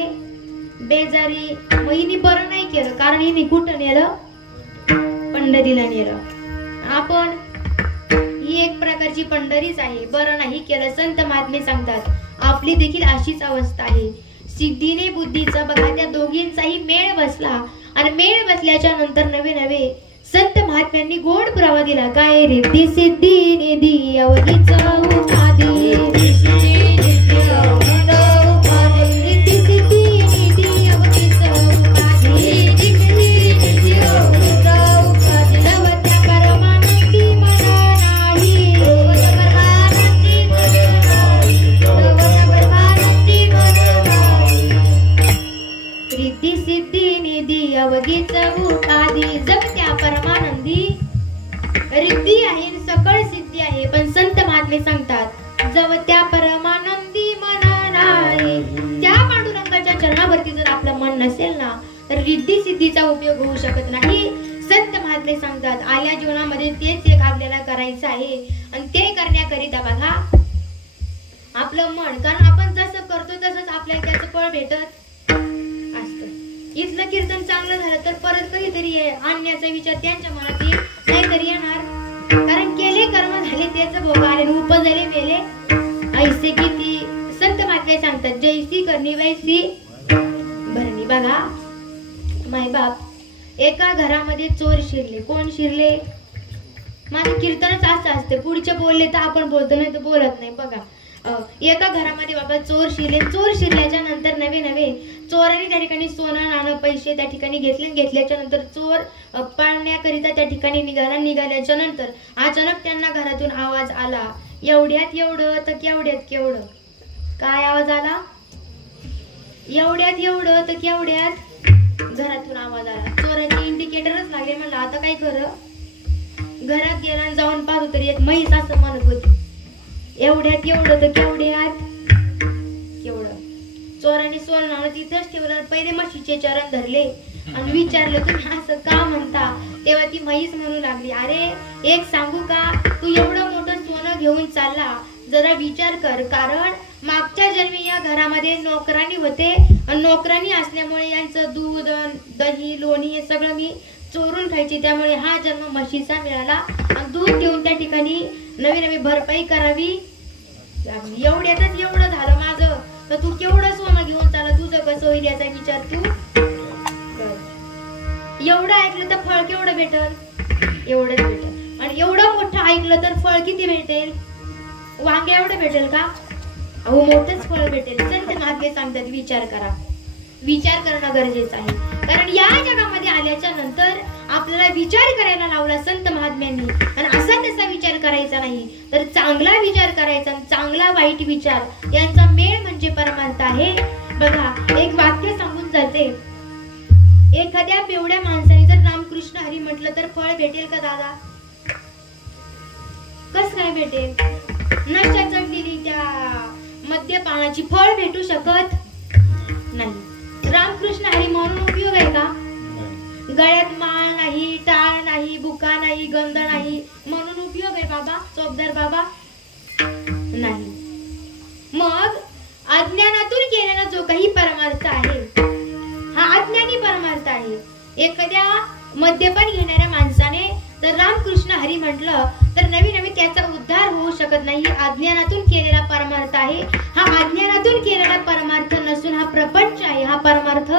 बेजारी. मग हिने बरं नाही केलं, कारण हिने कुठं नेलं, पंढरीला नेलं. आपण ही एक प्रकारची पंढरीच आहे, बरं नाही केलं. संत महात्मे सांगतात आपली देखील अशीच अवस्था आहे. सिद्धीने बुद्धीचा बघा त्या दोघींचाही मेळ बसला आणि मेळ बसल्याच्या नंतर नवे नवे संत महात्म्यांनी गोड पुरावा दिला काय, रिद्धी सिद्धी निधी अवधीचा उपाधी, रिद्धी सिद्धी निधी अवधीचा उपाधी, रिद्धी अवधीचा उपाधी, नवत्या परमानंदी मना नाही, नवत्या परमानंदी मना नाही, रिद्धी सिद्धी निधी अवधीचा उपाधी. जगत्या परमानंदी रिद्धी आहे, सकळ सिद्धी आहे, पण संत महात्मे सांगतात जवत्या परमानंदी मन नाही. त्या पांडुरंगाच्या चरणावरती जर आपलं मन नसेल ना तर रिद्धी सिद्धीचा उपयोग होऊ शकत नाही. संत महात्मे सांगतात आल्या जीवनामध्ये तेच एक आपल्याला करायचं आहे आणि ते करण्याकरिता बघा आपलं मन, कारण आपण जसं करतो तसंच आपल्याला त्याचं फळ भेटत असतं. इथलं कीर्तन चांगलं झालं तर परत कधीतरी आणण्याचा विचार त्यांच्या मनात येईल, नाहीतरी येणार, कारण केले कर्म झाले त्याच भोग आले, उपजले मेले ऐसे किती. संत महात्मे सांगतात जैसी करणी वैसी भरणी. बघा माय बाप एका घरामध्ये चोर शिरले. कोण शिरले, माझं कीर्तनच असं असते, पुढचे बोलले तर आपण बोलतो, नाही तर बोलत नाही. बघा एका घरामध्ये बाबा चोर शिरले. चोर शिरल्याच्या नंतर नवे नवे चोरांनी त्या ठिकाणी सोनं नाणं पैसे त्या ठिकाणी घेतल्याच्या नंतर चोर पाळण्याकरिता त्या ठिकाणी निघाल्याच्या नंतर अचानक त्यांना घरातून आवाज आला, एवढ्यात एवढं तर केवढ्यात केवढं. काय आवाज आला, एवढ्यात एवढं तर केवढ्यात घरातून आवाज आला. चोरांनी इंडिकेटरच लागले, म्हणलं आता काय कर. घरात गेला जाऊन पाहतो तरी एक म्हैस असं म्हणत होती, एवढ्यात एवढं तर केवढ्यात केवढं. चोरांनी सोनं तिथंच ठेवलं, पहिले म्हशीचे चरण धरले आणि विचारलं तुम्ही असं का म्हणता. तेव्हा ती म्हैस म्हणू लागली, अरे एक सांगू का, तू एवढं मोठं सोनं घेऊन चालला, जरा विचार कर, कारण मागच्या जन्मी या घरामध्ये नोकरानी होते आणि नोकरानी असल्यामुळे यांचं दूध दही लोणी हे सगळं मी चोरून खायची, त्यामुळे हा जन्म म्हशीचा मिळाला आणि दूध देऊन त्या ठिकाणी नवी नवी भरपाई करावी लागली. एवढ्यातच एवढं झालं माझं, तर तू केवढं सोनं घेऊन चालला, तुझं कसं होईल याचा विचार तू कर. एवढं ऐकलं तर फळ केवढं भेटल, एवढंच भेटेल. आणि एवढं मोठं ऐकलं तर फळ किती भेटेल, वांगे एवढं भेटेल का, अहो मोठंच फळ भेटेल. संत महात्मे सांगतात विचार करा. विचार करणं गरजेचं आहे, कारण या जगामध्ये आल्याच्या नंतर आपल्याला विचार करायला लावला संत महात्म्यांनी. आणि असा तसा विचार करायचा नाही, तर चांगला विचार करायचा. आणि चांगला वाईट विचार यांचा मेळ म्हणजे परमार्थ आहे. बघा, एक वाक्य सांगून जाते. एखाद्या बेवड्या माणसाने जर रामकृष्ण हरी म्हटलं तर फळ भेटेल का दादा? कस काय भेटेल? नशा चढलेली त्या मद्यपानाची फळ भेटू शकत नाही. रामकृष्ण हरी म्हणून उपयोग आहे का? गळ्यात माळ नाही, टाळ नाही, बुका नाही, गंध नाही म्हणून उपयोग आहे बाबा, चोपदार बाबा? नाही. मग अज्ञानातून केलेला जो काही परमार्थ आहे हा अज्ञानी परमार्थ आहे. एखाद्या मद्यपान घेणाऱ्या माणसाने तर रामकृष्ण हरी म्हटलं तर नवी नवी त्याचा उद्धार होऊ शकत नाही. अज्ञानातून केलेला परमार्थ आहे. हा अज्ञानातून केलेला परमार्थ नसून हा प्रपंच आहे. हा परमार्थ.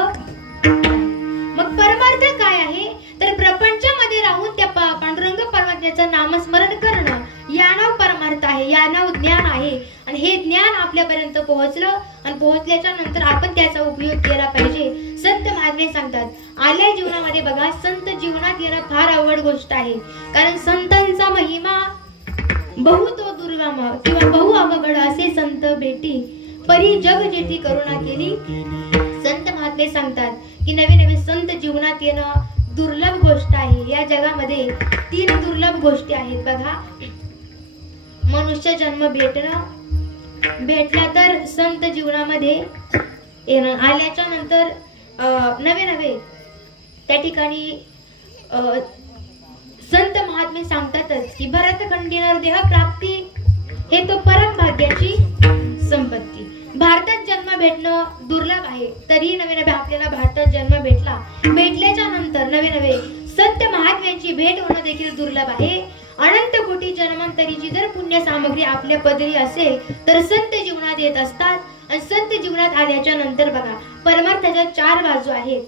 मग परमार्थ काय आहे? तर प्रपंचामध्ये राहून त्या पांडुरंग परमात्म्याचं नामस्मरण करणं या नाव परमार्थ आहे, या नाव ज्ञान आहे. आणि हे ज्ञान आपल्यापर्यंत पोहोचलं आणि पोहोचल्याच्या नंतर आपण त्याचा उपयोग केला पाहिजे. संत महात्मे सांगतात, आल्या जीवनामध्ये बघा, संत जीवनात येणं फार अवघड गोष्ट आहे. कारण संतांचा महिमा बहु तो दुर्गम किंवा बहु अवघड असे संत भेटी परी जग जेती करुणा केली. संत महात्मे सांगतात की नवे नवे संत जीवनात येणं दुर्लभ गोष्ट आहे. या जगामध्ये 3 दुर्लभ गोष्टी आहेत बघा. मनुष्य जन्म भेटणं, भेटला तर संत जीवनामध्ये येणं, आल्याच्या नंतर नवे नवे त्या ठिकाणी संत महात्मे सांगतातच की भरतखंडीवर देह प्राप्ती हे तो परम भाग्याची संपत्ती. भारतात जन्म भेटणं दुर्लभ आहे, तरी नवे नवे आपल्याला भारतात जन्म भेटला. भेटल्याच्या नंतर नवे नवे संत महात्म्यांची भेट होणं देखील दुर्लभ आहे. अनंत कोटी जन्मांतरीची जर पुण्य सामग्री आपल्या पदरी असेल तर संत जीवनात येत असतात. आणि संत जीवनात आल्याच्या नंतर बघा, परमार्थाच्या 4 बाजू आहेत.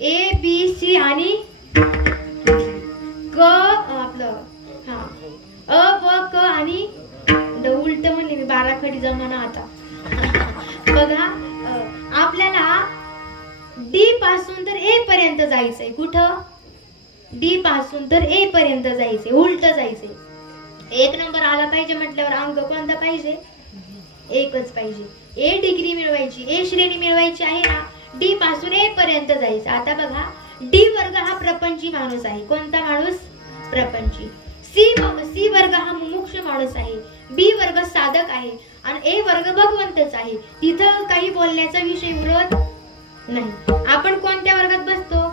ए बी सी आणि क. आपलं अ व क आणि ड. उलट म्हणले मी, 12 खडी जमाना आता. बघा, आपल्याला डी पासून तर ए पर्यंत जायचंय. कुठं? डी पासून तर ए पर्यंत जायचंय, उलट जायचंय. 1 नंबर आला पाहिजे म्हटल्यावर अंक कोणता पाहिजे? 1च पाहिजे. ए डिग्री मिळवायची, ए श्रेणी मिळवायची आहे ना, डी पासून ए पर्यंत जायचं. आता बघा, डी वर्ग हा प्रपंची माणूस आहे. कोणता माणूस? प्रपंची. सी वर्ग हा मुमुक्ष माणूस आहे. बी वर्ग साधक आहे आणि ए वर्ग भगवंतच आहे. तिथं काही बोलण्याचा विषय उरत नाही. आपण कोणत्या वर्गात बसतो?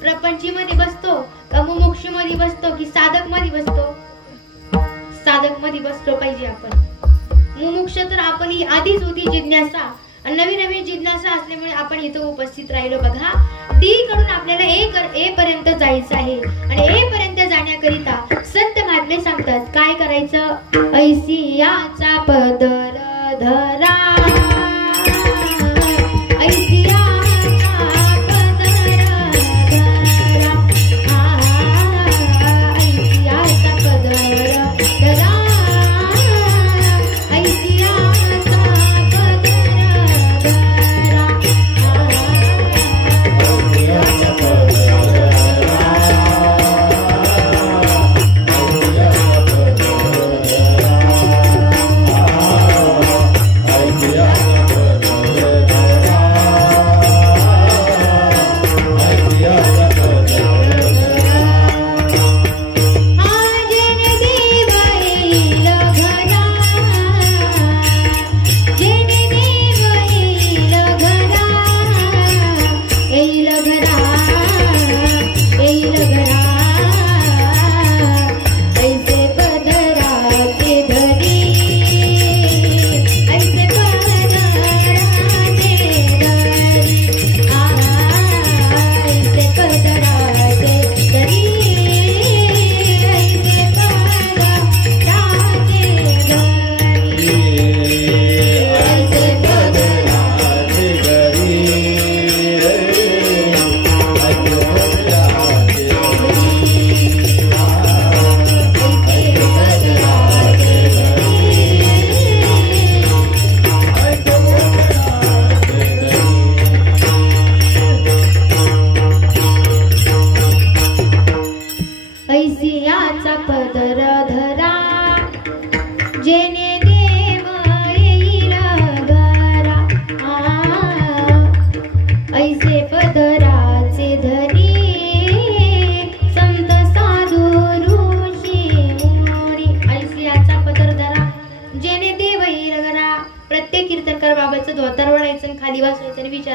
प्रपंची मध्ये बसतो का मुमुक्ष मध्ये बसतो की साधक मध्ये बसतो? साधक मध्ये बसलो पाहिजे आपण. मुमुक्ष तर आपली आधीच होती जिज्ञासा, आणि नवी नवी जिज्ञासा असल्यामुळे आपण इथं उपस्थित राहिलो. बघा, डी कडून आपल्याला ए पर्यंत जायचं आहे. आणि ए पर्यंत जाण्याकरिता संत महात्मे सांगतात काय करायचं? ऐसियाचा पदर धरा, ऐसियाचा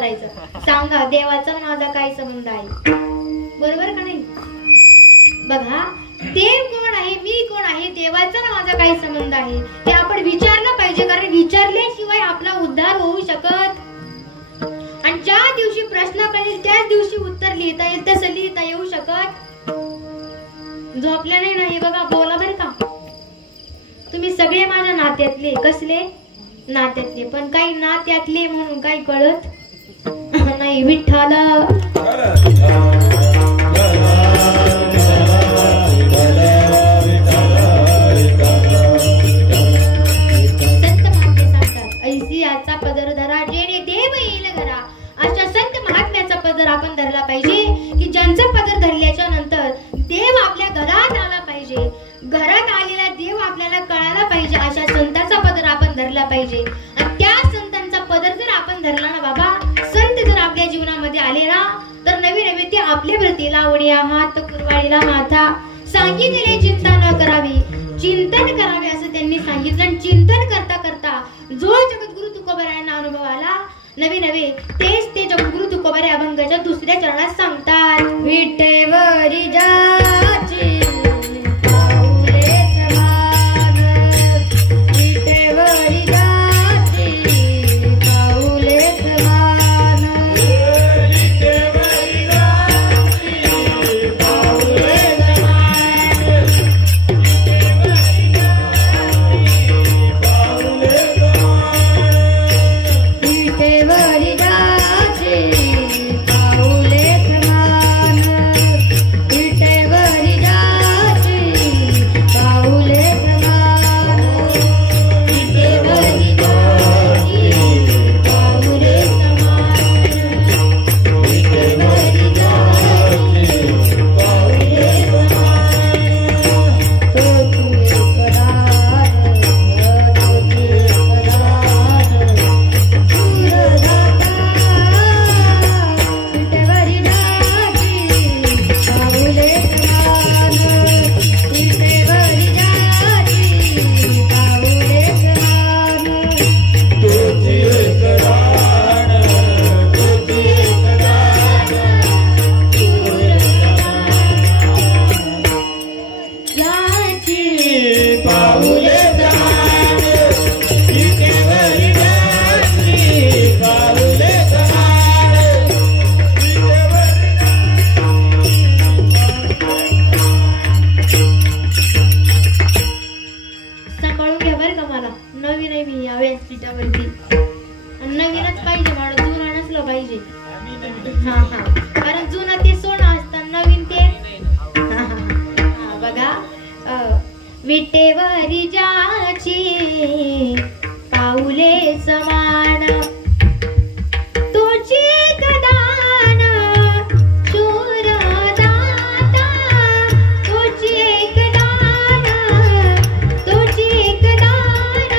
विचारायचं, सांगा देवाचा माझा काय संबंध आहे, बरोबर का नाही? बघा, देव कोण आहे, मी कोण आहे, देवाचा माझा काय संबंध आहे हे आपण विचारलं पाहिजे, कारण विचारल्याशिवाय आपला उद्धार होऊ शकत. आणि ज्या दिवशी प्रश्न कळेल त्याच दिवशी उत्तर लिहिता येईल, तसं लिहिता येऊ शकत. झोपल्या नाही ना, हे बघा बोला बरं का. तुम्ही सगळे माझ्या नात्यातले, कसले नात्यातले, पण काही नात्यातले म्हणून काही कळत नाही. विठ्ठल ऐसी याचा पदर धरा जेणे देव येईल घरा. अशा संत महात्म्याचा पदर आपण धरला पाहिजे की ज्यांचा पदर धरल्याच्या नंतर देव आपल्या घरात आला पाहिजे, घरात आलेला देव आपल्याला कळायला पाहिजे. अशा संतांचा पदर आपण धरला पाहिजे. आणि त्या संतांचा पदर जर आपण धरला ना बाबा, संत जर आपल्या जीवनामध्ये आले ना, तर नवी नवी ते आपल्या व्रती लावण्या हात कुरवाडीला माथा सांगितलेले चिंता न करावी, चिंतन करावे असं त्यांनी सांगितलं. आणि चिंतन करता करता जो जगद्गुरु तुकोबारायांना अनुभव आला नवे नवे, तेच ते जगद्गुरु तुकोबारे अभंगाच्या दुसऱ्या चरणात सांगतात. विटेवरी जाची पाऊले समान, विटेवरी जाची पाऊले समान, विटेवरी जाची पाऊले विटेवरी जाची पाऊले समान, तुझी गदान शूरदाता, तुझी गदान, तुझी गदान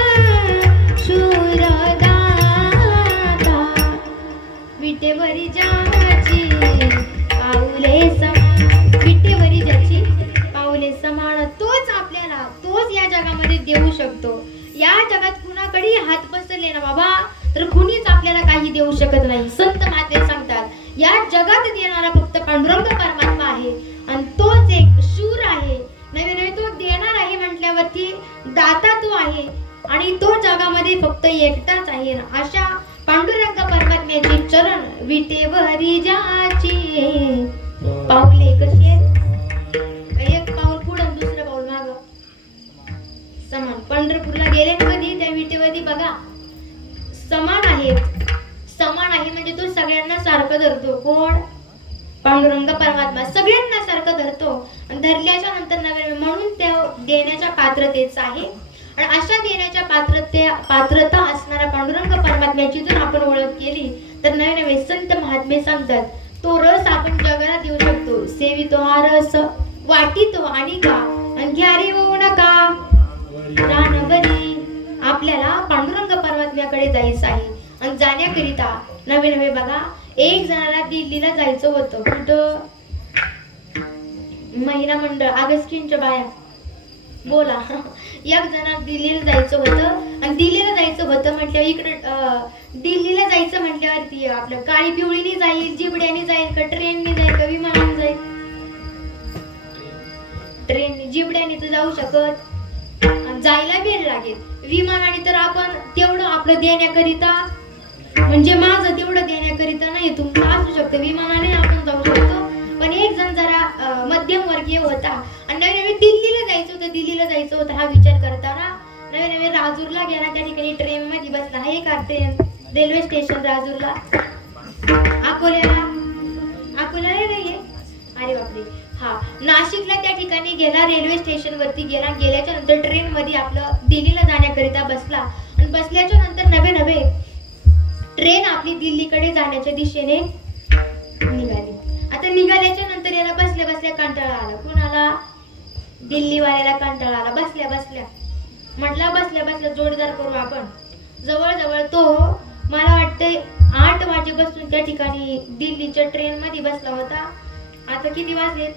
शूरदाता. विटेवरी जाची पाऊले समान, विटेवरी जाची पाऊले समान, तोच आपल्याला, तोच या जगामध्ये देऊ शकतो. या जगात कुणाकडे हात पसरले ना बाबा, तर कुणीच आपल्याला काही देऊ शकत नाही. संत महात्मे सांगतात, या जगात देणारा फक्त पांडुरंग परमात्मा आहे, आणि तोच एक शूर आहे. नवे नवे तो देणार आहे म्हटल्यावरती दाता तो आहे, आणि तो जगामध्ये फक्त एकटाच आहे. अशा पांडुरंग परमात्म्याचे चरण विटेवरी जाची पाऊले कशी, एक पाऊल पुढे दुसरं पाऊल माग समान. पंढरपूरला गेले कधी त्या विटेवरती बघा, समान आहेत. समान आहे म्हणजे तो सगळ्यांना सारखं धरतो. कोण? पांडुरंग परमात्मा सगळ्यांना सारखं धरतो. आणि धरल्याच्या नंतर नव्हे म्हणून त्या देण्याच्या पात्रतेच आहे. आणि अशा देण्याच्या पात्रता असणाऱ्या पांडुरंग परमात्म्याची जर आपण ओळख केली तर नवे नवे संत महात्मे सांगतात, तो रस आपण जगाला देऊ शकतो. सेवितो हा रस वाटितो आणि का, आणि घ्या रे होऊ नका रानबरी. आपल्याला पांडुरंग परमात्म्याकडे जायचं आहे. आणि जाण्याकरिता नवे नवे बघा, एक जणाला दिल्लीला जायचं होतं. कुठं? महिला मंडळ, आगस्टीनच्या बाया बोला. एक जण दिल्लीला जायचं होतं आणि दिल्लीला जायचं होतं म्हटल्यावर इकडे दिल्लीला जायचं म्हटल्यावरती आपलं काळी पिवळीने जाईल, जिबड्याने जाईल का ट्रेनने जाईल का विमानाने जाईल? ट्रेनने. जिबड्याने तर जाऊ शकत, जायला वेळ लागेल. विमानाने तर आपण तेवढं आपलं देण्याकरिता, म्हणजे माझं तेवढं देण्याकरिता नाही, तुमचं असू शकतं. विमानाने आपण जाऊ शकतो. पण एक जण जरा मध्यम वर्गीय होता आणि नवे नवे दिल्लीला जायचं होतं हा विचार करताना नवे नवे राजूरला गेला. त्या ठिकाणी ट्रेन मध्ये बसला. हा एक रेल्वे स्टेशन राजूरला. अकोल्याला नाहीये, अरे बापरे, हा नाशिकला त्या ठिकाणी गेला. रेल्वे स्टेशन वरती गेला. गेल्याच्या नंतर ट्रेन मध्ये आपलं दिल्लीला जाण्याकरिता बसला आणि बसल्याच्या नंतर नवे ट्रेन आपली दिल्लीकडे जाण्याच्या दिशेने निघाली. आता निघाल्याच्या नंतर याला बसल्या बसल्या कंटाळा आला. कोणाला? दिल्लीवाल्याला कंटाळा आला. बसल्या बसल्या जोडदार करू आपण. जवळ तो मला वाटतंय 8 वाजेपासून त्या ठिकाणी दिल्लीच्या ट्रेन मध्ये बसला होता. आता किती वाजलेत?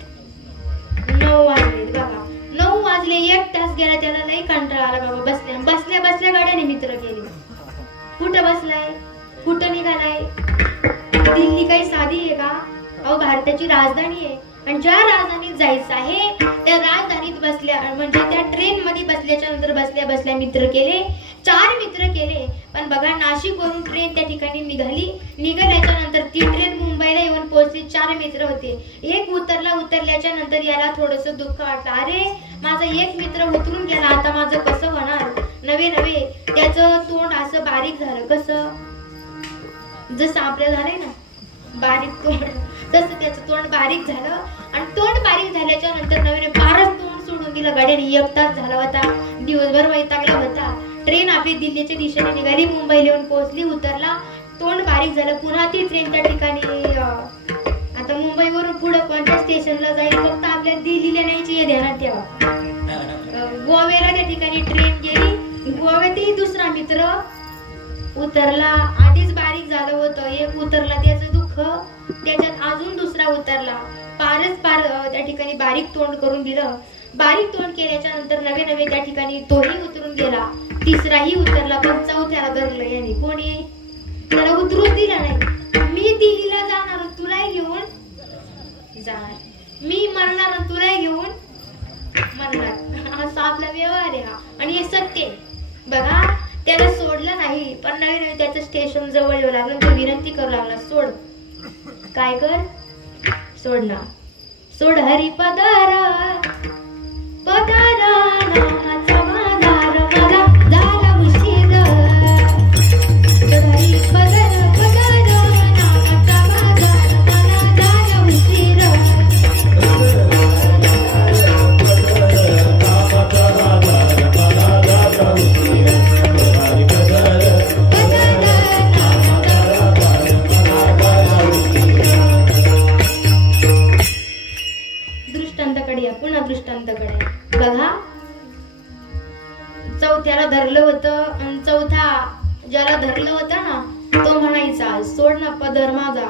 9 वाजलेत बघा. 9 वाजले, 1 तास गेला. त्याला लई कंटाळा आला बाबा. बसल्या गाड्याने मित्र गेले. कुठं बसलाय? कुठं निघालाय? दिल्ली काही साधी आहे का? अहो भारताची राजधानी आहे आणि ज्या राजधानीत जायचं आहे त्या राजधानीत बसल्या, म्हणजे त्या ट्रेन मध्ये बसल्याच्या नंतर बसल्या मित्र केले. 4 मित्र केले. पण बघा नाशिक वरून ट्रेन त्या ठिकाणी निघाल्याच्या नंतर ती ट्रेन मुंबईला येऊन पोहोचली. 4 मित्र होते. एक उतरल्याच्या नंतर याला थोडस दुःख वाटलं. अरे माझा एक मित्र उतरून गेला, आता माझं कसं होणार? नवे त्याचं तोंड असं बारीक झालं. कसं? जसं आपलं झालंय ना बारीक तोंड, तसं त्याचं तोंड बारीक झालं. आणि तोंड बारीक झाल्याच्या नंतर नवीन फारच तोंड सोडून दिलं गाड्याने. 1 तास झाला होता. दिवसभर वैतागला होता. ट्रेन आपली दिल्लीच्या दिशेने निघाली. मुंबईला येऊन पोहोचली. उतरला. तोंड बारीक झालं. पुन्हा ती ट्रेन त्या ठिकाणी आता मुंबईवरून पुढे कोणत्या स्टेशनला जाईल? फक्त आपल्या दिल्लीला न्यायची हे ध्यानात ठेवा. गोव्याला त्या ठिकाणी ट्रेन गेली. गोव्यातही दुसरा मित्र उतरला. आधीच बारीक झालं होतं. एक उतरला त्याचं दुःख, त्याच्यात अजून दुसरा उतरला. पार त्या ठिकाणी बारीक तोंड करून दिलं. बारीक तोंड केल्याच्या नंतर नवे त्या ठिकाणी तोही उतरून गेला. तिसराही उतरला. पण चौथ्याला धरलं याने. कोणी? त्याला उतरूच दिला नाही. मी दिल्लीला जाणार, तुलाही घेऊन जाणार. मी मरणार, तुलाही घेऊन मरणार. असा आपला व्यवहार आहे हा. आणि हे सत्य बघा. त्याला सोडलं नाही. पण नवीन त्याचं स्टेशन जवळ येऊ लागलं. तो विनंती करू लागला, सोड. काय कर? सोड ना. सोड हरी पदारा नामाचा बाजार, मला झाला उशीर. सोड हरी पदारा नामाचा बाजार, मला झाला उशीर. दृष्टांताकडे बघा. चौथ्याला धरलं होतं आणि चौथा ज्याला धरलं होतं ना तो म्हणायचा, सोड ना पदर माझा.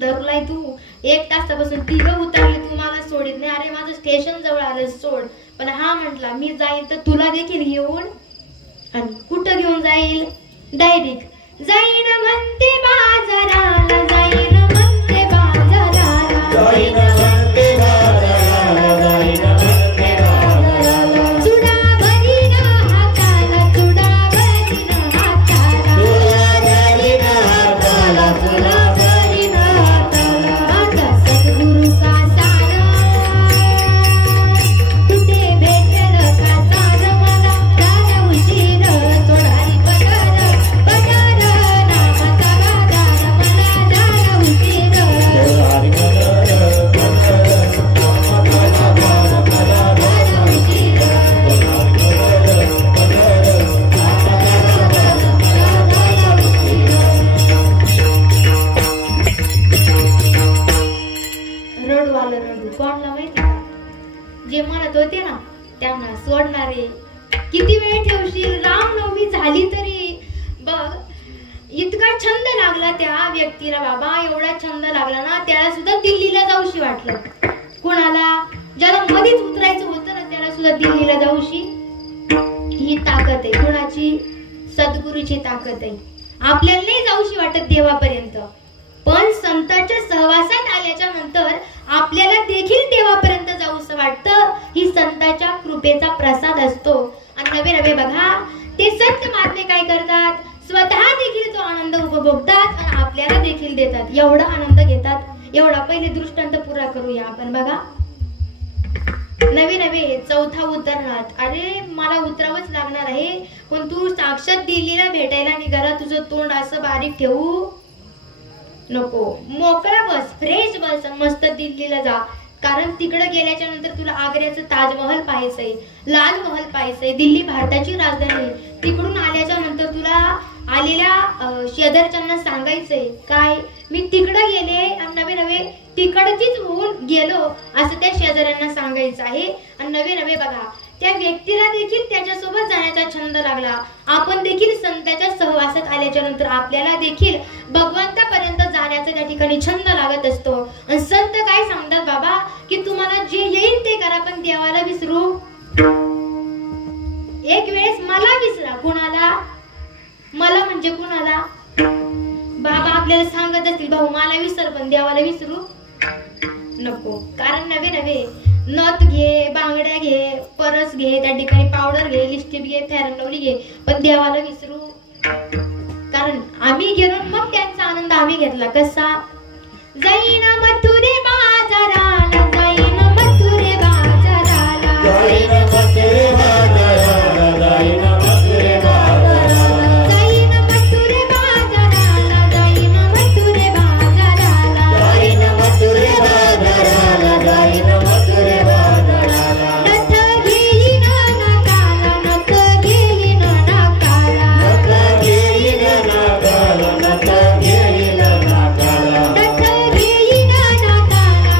धरलाय तू 1 तासापासून. 3 उतरले, तू मला सोडित नाही. अरे माझं स्टेशन जवळ आलं, सोड. पण हा म्हटला मी जाईल तर तुला देखील घेऊन. आणि कुठं घेऊन जाईल? डायरेक्ट जाईन म्हणते बाजाराला, जाईन म्हणते बाजाराला, जाईन म्हणते बाजाराला, जाईन म्हणते बाजाराला. चुडा भरीन हाताला, चुडा भरीन हाताला, चुडा भरीन हाताला, चुडा भरीन हाताला. माझा सद्गुरू का सारा तुझे भेटेल का सार, मला झाला उशीर. सोडारी पदार नामाचा बाजार, मला झाला उशीर. सोडारी रडू आलं. रडू कोणला माहिती का? जे म्हणत होते ना त्यांना सोडणारे. किती वेळ ठेवशील? रामनवमी झाली तरी बघ. इतका छंद लागला त्या व्यक्तीला बाबा, एवढा छंद लागला ना त्याला सुद्धा दिल्लीला जाऊशी वाटलं. कोणाला? ज्याला मध्येच उतरायचं होतं ना त्याला सुद्धा दिल्लीला जाऊशी मावशी ही ताकद आहे. कोणाची? सद्गुरूची ताकद आहे. आपल्याला नाही जाऊशी वाटत देवापर्यंत, पण संतांच्या सहवासात आल्याच्या नंतर आपल्याला देखील देवापर्यंत जाऊसं वाटतं. ही संतांच्या कृपेचा प्रसाद असतो. आणि नवे नवे बघा ते सत्य महात्मे काय करतात, स्वतः देखील तो आनंद उपभोगतात आणि आपल्याला देखील देतात. एवढा आनंद घेतात. एवढा पहिले दृष्टांत पुरा करूया आपण. बघा नवे नवे चौथा उतरणार. अरे मला उतरावंच लागणार आहे, पण तू साक्षात दिल्लीला भेटायला निघाला, तुझं तोंड असं बारीक ठेवू नको. मोकळा बस, फ्रेश बस, मस्त दिल्लीला जा. कारण तिकडे गेल्याच्या नंतर तुला आग्र्याचं ताजमहल पाहायचंय, लाल महल पाहायचंय. दिल्ली भारताची राजधानी. तिकडून आल्याच्या नंतर तुला आलेल्या शेजारच्यांना सांगायचंय काय, मी तिकडे गेले आणि नवे नवे तिकडचीच होऊन गेलो असं त्या शेजाऱ्यांना सांगायचं आहे. आणि नवे नवे बघा त्या व्यक्तीला देखील त्याच्यासोबत जाण्याचा छंद लागला. आपण देखील संतांच्या सहवासात आल्याच्या नंतर आपल्याला देखील भगवंतापर्यंत जाण्याचा त्या ठिकाणी छंद लागत असतो. आणि संत काय सांगतात बाबा की तुम्हाला जे येईल ते करा, पण देवाला विसरू. एक वेळेस मला विसरा. कुणाला? मला म्हणजे कुणाला? बाबा आपल्याला सांगत असतील भाऊ मला विसर, पण देवाला विसरू नको. कारण नवे नवे नथ घे, बांगड्या घे, परस घे, त्या ठिकाणी पावडर घे, लिपस्टिक घे, फेअर लवली घे, पण देवाला विसरू. कारण आम्ही गेलो मग त्यांचा आनंद आम्ही घेतला. कसा? जाईन मथुरे बाजाराला, जाईन मथुरे बाजाराला, जाईन मथुरे बाजाराला, जाईन मथुरे बाजाराला, जाईन मथुरे बाजाराला, जाईन मथुरे बाजाराला, जाईन मथुरे बाजाराला, जाईन मथुरे बाजाराला. नथ घेईन नाकाला, नथ घेईन नाकाला, नथ घेईन नाकाला, नथ घेईन नाकाला, नथ घेईन नाकाला,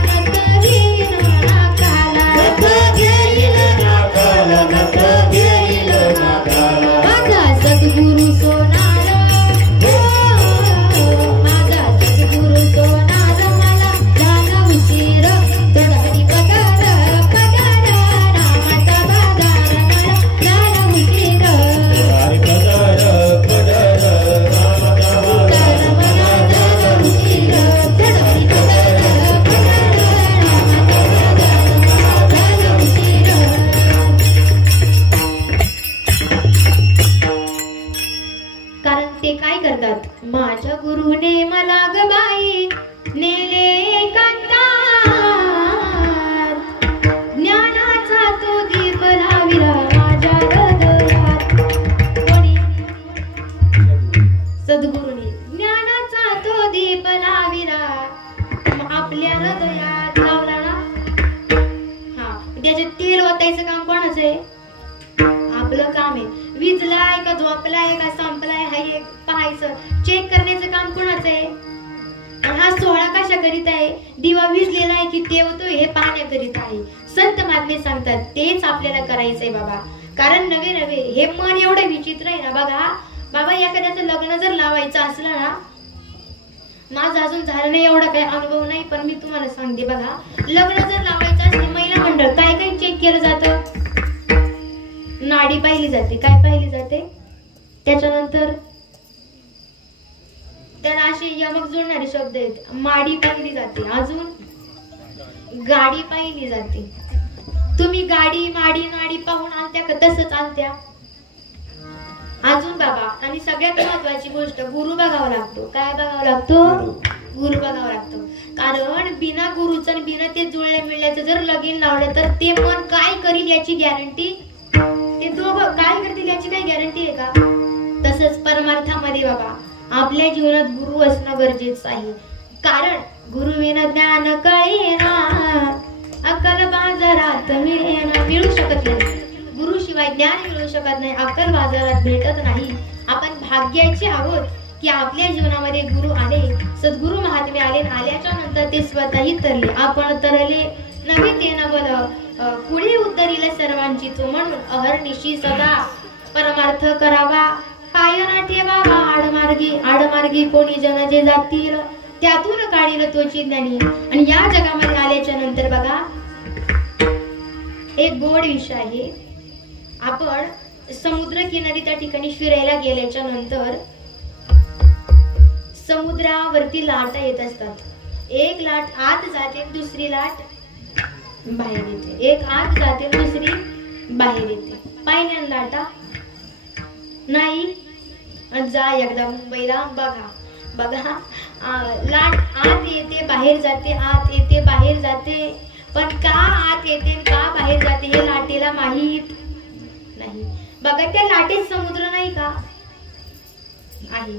नथ घेईन नाकाला, नथ घेईन नाकाला, नथ घेईन नाकाला. माझा सद्गुरु सोनार, माझा सद्गुरु सोनार, मला झाला उशीर, तोडली पगार, पगार रामाचा बाजार, मला झाला उशीर, हरी पदर पदर रामाचा बाजार, मला झाला उशीर, तोडली पगार, पगार रामाचा बाजार, झाला उशीर. कारण ते काय करतात, माझ्या गुरुने मला ग बाई नेले एकांतात, ज्ञानाचा तो दीप लाविला माझ्या हृदयात. कोणी? सद्गुरूने ज्ञानाचा तो दीप लाविला आपल्या हृदयात लावला ना. हा त्याचे तेल ओतायचं काम कोणाचं आहे? आपलं काम आहे. विजलाय का झोपलाय का संपलाय हा एक पाहायचं, चेक करण्याचं काम कोणाचं आहे? आणि हा सोहळा कशा करीत आहे? दिवा विजलेला आहे की तेवतोय हे पाहण्याकरिता आहे. संत महात्मे सांगतात तेच आपल्याला करायचंय बाबा. कारण नवे नवे हे मन एवढं विचित्र आहे ना. बघा बाबा एखाद्याचं लग्न जर लावायचं असलं ना, माझं अजून झालं नाही एवढा काही अनुभव नाही, पण मी तुम्हाला सांगते बघा लग्न जर लावायचं असलं महिला मंडळ काय काय चेक केलं जातं? नाडी पाहिली जाते. काय पाहिली जाते? त्याच्यानंतर त्याला असे यमक जोडणारे शब्द आहेत. माडी पाहिली जाते. अजून गाडी पाहिली जाते. तुम्ही गाडी माडी नाडी पाहून आलत्या का? तसंच आलत्या. अजून बाबा आणि सगळ्यात महत्वाची गोष्ट गुरु बघावा लागतो. काय बघावा लागतो? गुरु बघावा लागतो. कारण बिना गुरुचं आणि बिना ते जुळल्या मिळल्याचं जर लगीन लावलं तर ते मन काय करील याची गॅरंटी, ते दोघं काय करतील याची काही गॅरंटी आहे का? तसंच परमार्थामध्ये बाबा आपल्या जीवनात गुरु असणं गरजेचं आहे. कारण गुरु विना ज्ञान कळेना, अक्कल बाजारात मिळू शकत नाही. गुरु शिवाय ज्ञान मिळू शकत नाही, अक्कल बाजारात भेटत नाही. आपण भाग्याचे आहोत की आपल्या जीवनामध्ये गुरु आले, सद्गुरु महात्मे आले. आल्याच्या नंतर ते स्वतःही तरले, आपण तरले नवे ते नवल पुढे उतरील सर्वांची तो. म्हणून अहर्निशी सदा परमार्थ करावा, पाय ना ठेवावा आडमार्गी. आडमार्गी कोणी जन जे जातील, त्यातून काढील तोची ज्ञानी. आणि या जगामध्ये आल्याच्या नंतर बघा एक गोड विषय आहे. आपण समुद्र किनारी त्या ठिकाणी फिरायला गेल्याच्या नंतर समुद्रावरती लाटा येत असतात. एक लाट आत जाते, दुसरी लाट बाहेर येते. एक आत जाते, दुसरी बाहेर येते. पाहिल्या लाटा नाही? जा एकदा मुंबईला बघा बघा. लाट आत येते बाहेर जाते, आत येते बाहेर जाते. पण का आत येते का बाहेर जाते हे लाटेला माहित नाही. बघा त्या लाटेत समुद्र नाही का? आहे.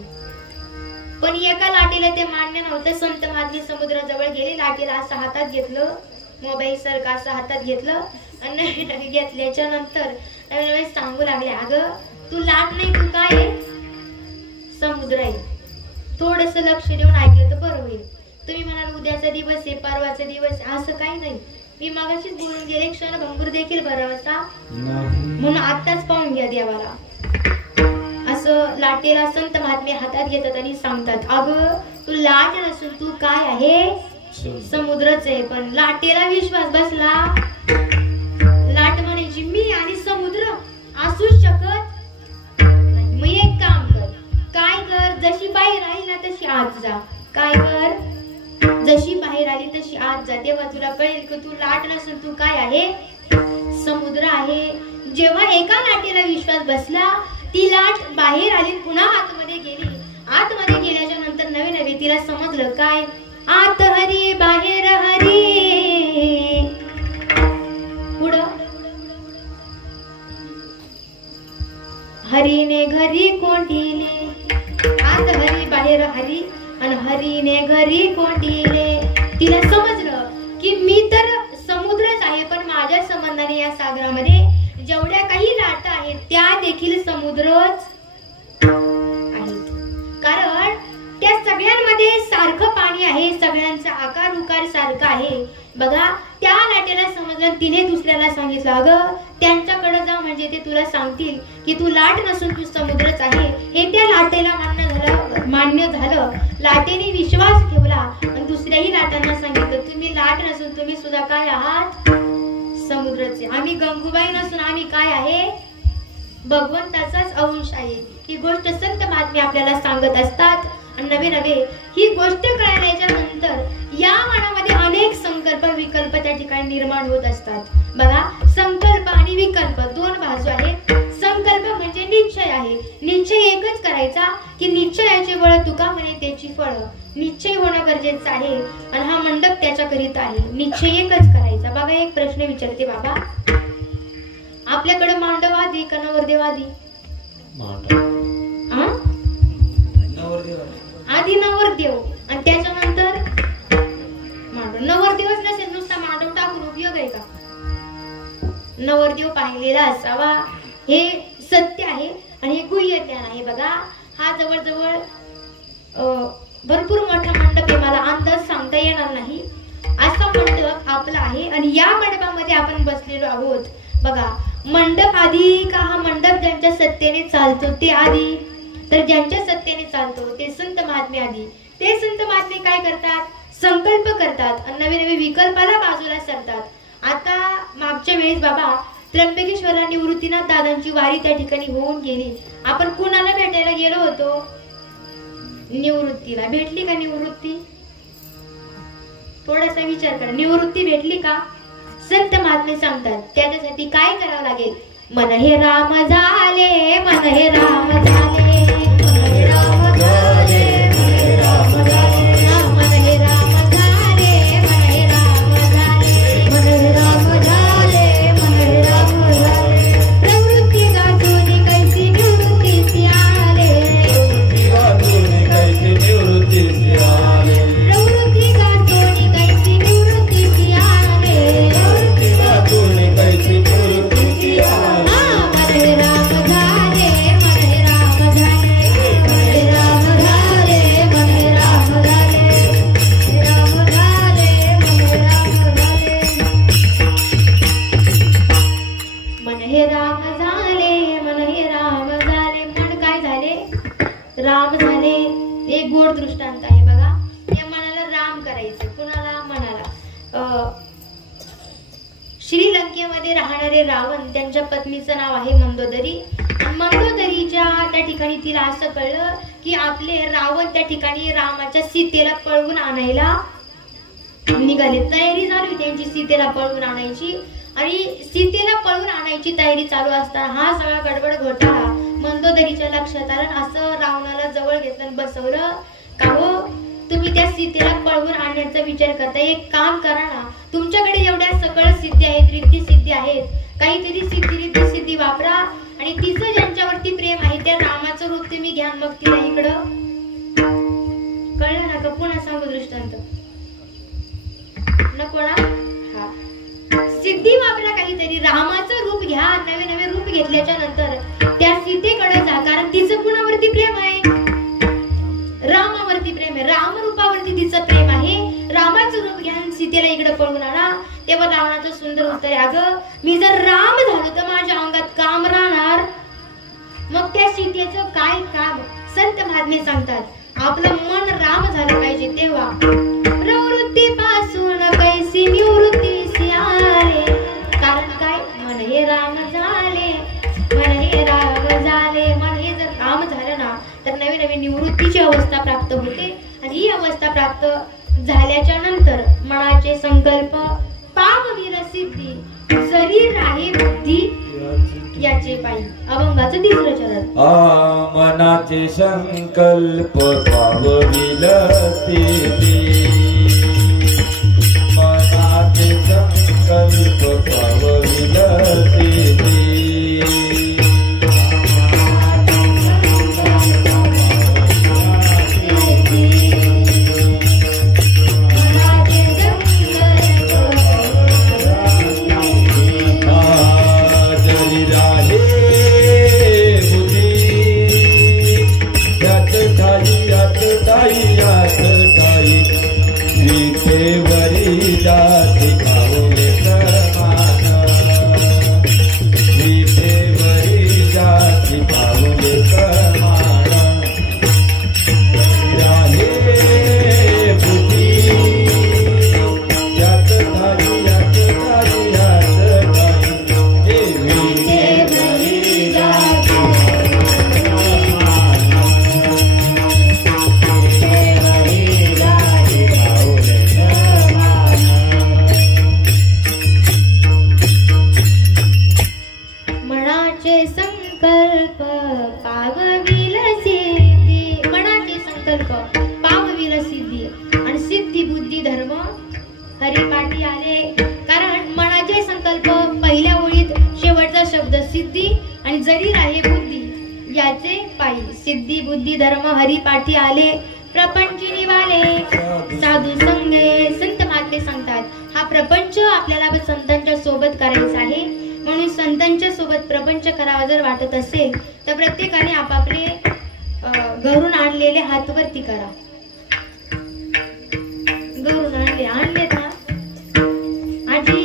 पण एका लाटेला ते मान्य नव्हतं. संत महात्मे समुद्राजवळ गेले, लाटेला असं हातात घेतलं, मोबाईल सारखं असं हातात घेतलं आणि नवीन घेतल्याच्या नंतर नवीन सांगू लागले, अगं तू लाट नाही, तू काय आहे? समुद्र आहे. थोडस लक्ष देऊन ऐकलं तर बरं होईल. तुम्ही म्हणाल उद्याचा दिवस आहे, परवाचा दिवस, असं काही नाही. मी मगाशीच बोलून गेले, क्षणभंगूर देखील भरावासा म्हणून आताच पाहून घ्या देवाला. असं लाटेला संत महात्मे हातात घेतात आणि सांगतात, अगं तू लाट नसून तू काय आहे? समुद्रच आहे. पण लाटेला विश्वास बसला. लाट म्हणायची मी आणि समुद्र असूच शकत नाही. मग एक काम कर, काय कर, जशी बाहेर आली ना तशी आत जा. काय कर, जशी बाहेर आली तशी आत जा. तेव्हा तुला कळेल की तू लाट नसून तू काय आहे? समुद्र आहे. जेव्हा एका लाटेला विश्वास बसला, ती लाट बाहेर आली, पुन्हा आतमध्ये गेली. आतमध्ये गेल्याच्या नंतर नवे नवे तिला समजलं काय? आत हरी बाहेर हरी. पुढं हरीने घरी कोंडिले. आत हरी बाहेर हरी आणि हरीने घरी कोंडिले. तिला समजलं की मी तर समुद्रच आहे, पण माझ्या संबंधाने या सागरामध्ये जेवढ्या काही लाटा आहेत त्या देखील समुद्रच आहेत. कारण त्या सगळ्यांमध्ये सारखं पाणी आहे, सगळ्यांचा आकार उकार सारखा आहे. बघा त्या लाटेला समजलं, तिने दुसऱ्याला सांगितलं, अगं त्यांच्याकडे जा म्हणजे ते तुला सांगतील की तू लाट नसून तू समुद्रच आहे. हे त्या लाटेला मान्य झालं. लाटेने विश्वास ठेवला आणि दुसऱ्याही लाटांना सांगितलं, तुम्ही लाट नसून तुम्ही सुद्धा काय आहात? समुद्रचे. आम्ही गंगूबाई नसून आम्ही काय आहे? भगवंताचाच अंश आहे. ही गोष्ट संत महात्मे आपल्याला सांगत असतात. आणि नवे नवे ही गोष्ट कळल्याच्या नंतर या मनामध्ये अनेक संकल्प विकल्प त्या ठिकाणी निर्माण होत असतात. बघा संकल्प आणि विकल्प दोन बाजू आहेत. संकल्प म्हणजे निश्चय आहे. निश्चय एकच करायचा की निश्चयाचे बळ तुका म्हणे त्याची फळ. निश्चय होणं गरजेचं आहे आणि हा मंडप त्याच्याकरिता आहे. निश्चय एकच करायचा. बघा एक प्रश्न विचारते बाबा, आपल्याकडे मांडव आधी का नवरदेव आधी? आधी नवरदेव आणि त्याच्यानंतर मांडव. नवरदेवच नसेल नुसता मांडव टाकून उपयोग आहे का? नवरदेव पाहिलेला असावा हे सत्य आहे आणि हे गुह्य ज्ञान आहे. बघा हा जवळजवळ भरपूर मोठा मंडप आहे. मला अंदाज सांगता येणार नाही. असा मंडप आपला आहे आणि या मंडपामध्ये आपण बसलेलो आहोत. बघा मंडप आधी का हा मंडप ज्यांच्या सत्तेने चालतो ते आधी? तर ज्यांच्या सत्तेने चालतो ते संत महात्मे आधी. ते संत महात्मे काय करतात? संकल्प करतात आणि नवे नवे विकल्पाला बाजूला सरतात. आता मागच्या वेळेस बाबा त्र्यंबकेश्वरला निवृत्तीनाथ दादांची वारी त्या ठिकाणी होऊन गेली. आपण कुणाला भेटायला गेलो होतो? निवृत्तीला. भेटली का निवृत्ती? थोडासा विचार करा, निवृत्ती भेटली का? संत महात्मे सांगतात त्याच्यासाठी काय करावं लागेल? मन हे राम झाले, मन हे राम झाले, मन हे राम झाले, मन हे राम झाले, मन हे राम झाले, मन हे राम झाले, मन हे राम झाले, मन हे राम झाले. प्रवृत्ती गाजून कैसी निवृत्तीसी आले, प्रवृत्ती गाजून कैसी निवृत्तीसी आले, प्रवृत्ती गाजून कैसी निवृत्तीसी आले, प्रवृत्ती गाजून कैसी निवृत्तीसी आले. राम झाले. एक गोड दृष्टांत आहे बघा. या मनाला राम करायचं. कुणाला? मनाला. श्री पूर्वी लंकेमध्ये राहणारे रावण, त्यांच्या पत्नीचं नाव आहे मंदोदरी. मंदोदरीच्या त्या ठिकाणी तिला असं कळलं की आपले रावण त्या ठिकाणी रामाच्या सीतेला पळवून आणायला निघाले. तयारी झाली त्यांची सीतेला पळवून आणायची. आणि सीतेला पळवून आणायची तयारी चालू असताना हा सगळा गडबड घोटाळा मंदोदरीच्या लक्षात आला. असं रावणाला जवळ घेतलं बसवलं का हो, तुम्ही त्या सीतेला पळवून आणण्याचा विचार करता, एक काम करा ना, तुमच्याकडे एवढ्या सकळ सिद्धी आहेत, रिद्धी सिद्धी आहेत, काहीतरी रिद्धी सिद्धी वापरा आणि तिचं ज्यांच्यावरती प्रेम आहे त्या रामाचं रूप तुम्ही घ्या, मग तिला इकडं. कळलं ना का? पुन्हा सांगू दृष्टांत नको ना. हा, सिद्धी वापरा, काहीतरी रामाचं रूप घ्या. नवे नवे रूप घेतल्याच्या नंतर त्या सीतेकडे जा, कारण तिचं कुणावरती प्रेम आहे? रामावरती प्रेम आहे. राम रूपावरती तिचं प्रेम आहे. रामाचं रूप घ्या, सीतेला इकडे पळून आणा. तेव्हा रावणाचं सुंदर उत्तर आहे, अगं मी जर राम झालो तर माझ्या अंगात काम राहणार, मग त्या सीतेचं काय काम? संत महात्मे सांगतात आपलं मन राम झालं पाहिजे. तेव्हा प्रवृत्ती पासून कैसी निवृत्ती आले, कारण काय? मन हे राम झाले, मन हे राम झाले. मन हे जर राम झालं ना तर नवीन नवीन निवृत्तीची अवस्था प्राप्त होते. आणि ही अवस्था प्राप्त झाल्याच्या नंतर मनाचे संकल्प पामवीर सिद्धी जरी राही बुद्धी याचे पायी. अभंगाचं तिसरं चरण. मनाचे संकल्प पावविल सिद्धी, मनाचे संकल्प पावविल सिद्धी. हरिपाठी आले, कारण मनाचे संकल्प पहिल्या ओळीत शेवटचा शब्द सिद्धी आणि जरी राहे बुद्धी याचे पायी. सिद्धी बुद्धी धर्म हरिपाठी आले, प्रपंच निवाले साधू संगे. संत महात्मे सांगतात हा प्रपंच आपल्याला संतांच्या सोबत करायचा आहे, म्हणून संतांच्या सोबत प्रपंच करावा जर वाटत असेल तर प्रत्येकाने आपापले घरून आणलेले हात वरती करा. घरून आणलेत ना आजी,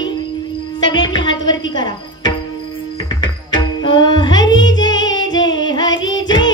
सगळ्यांनी हात वरती करा. हरी जय जय, हरी जय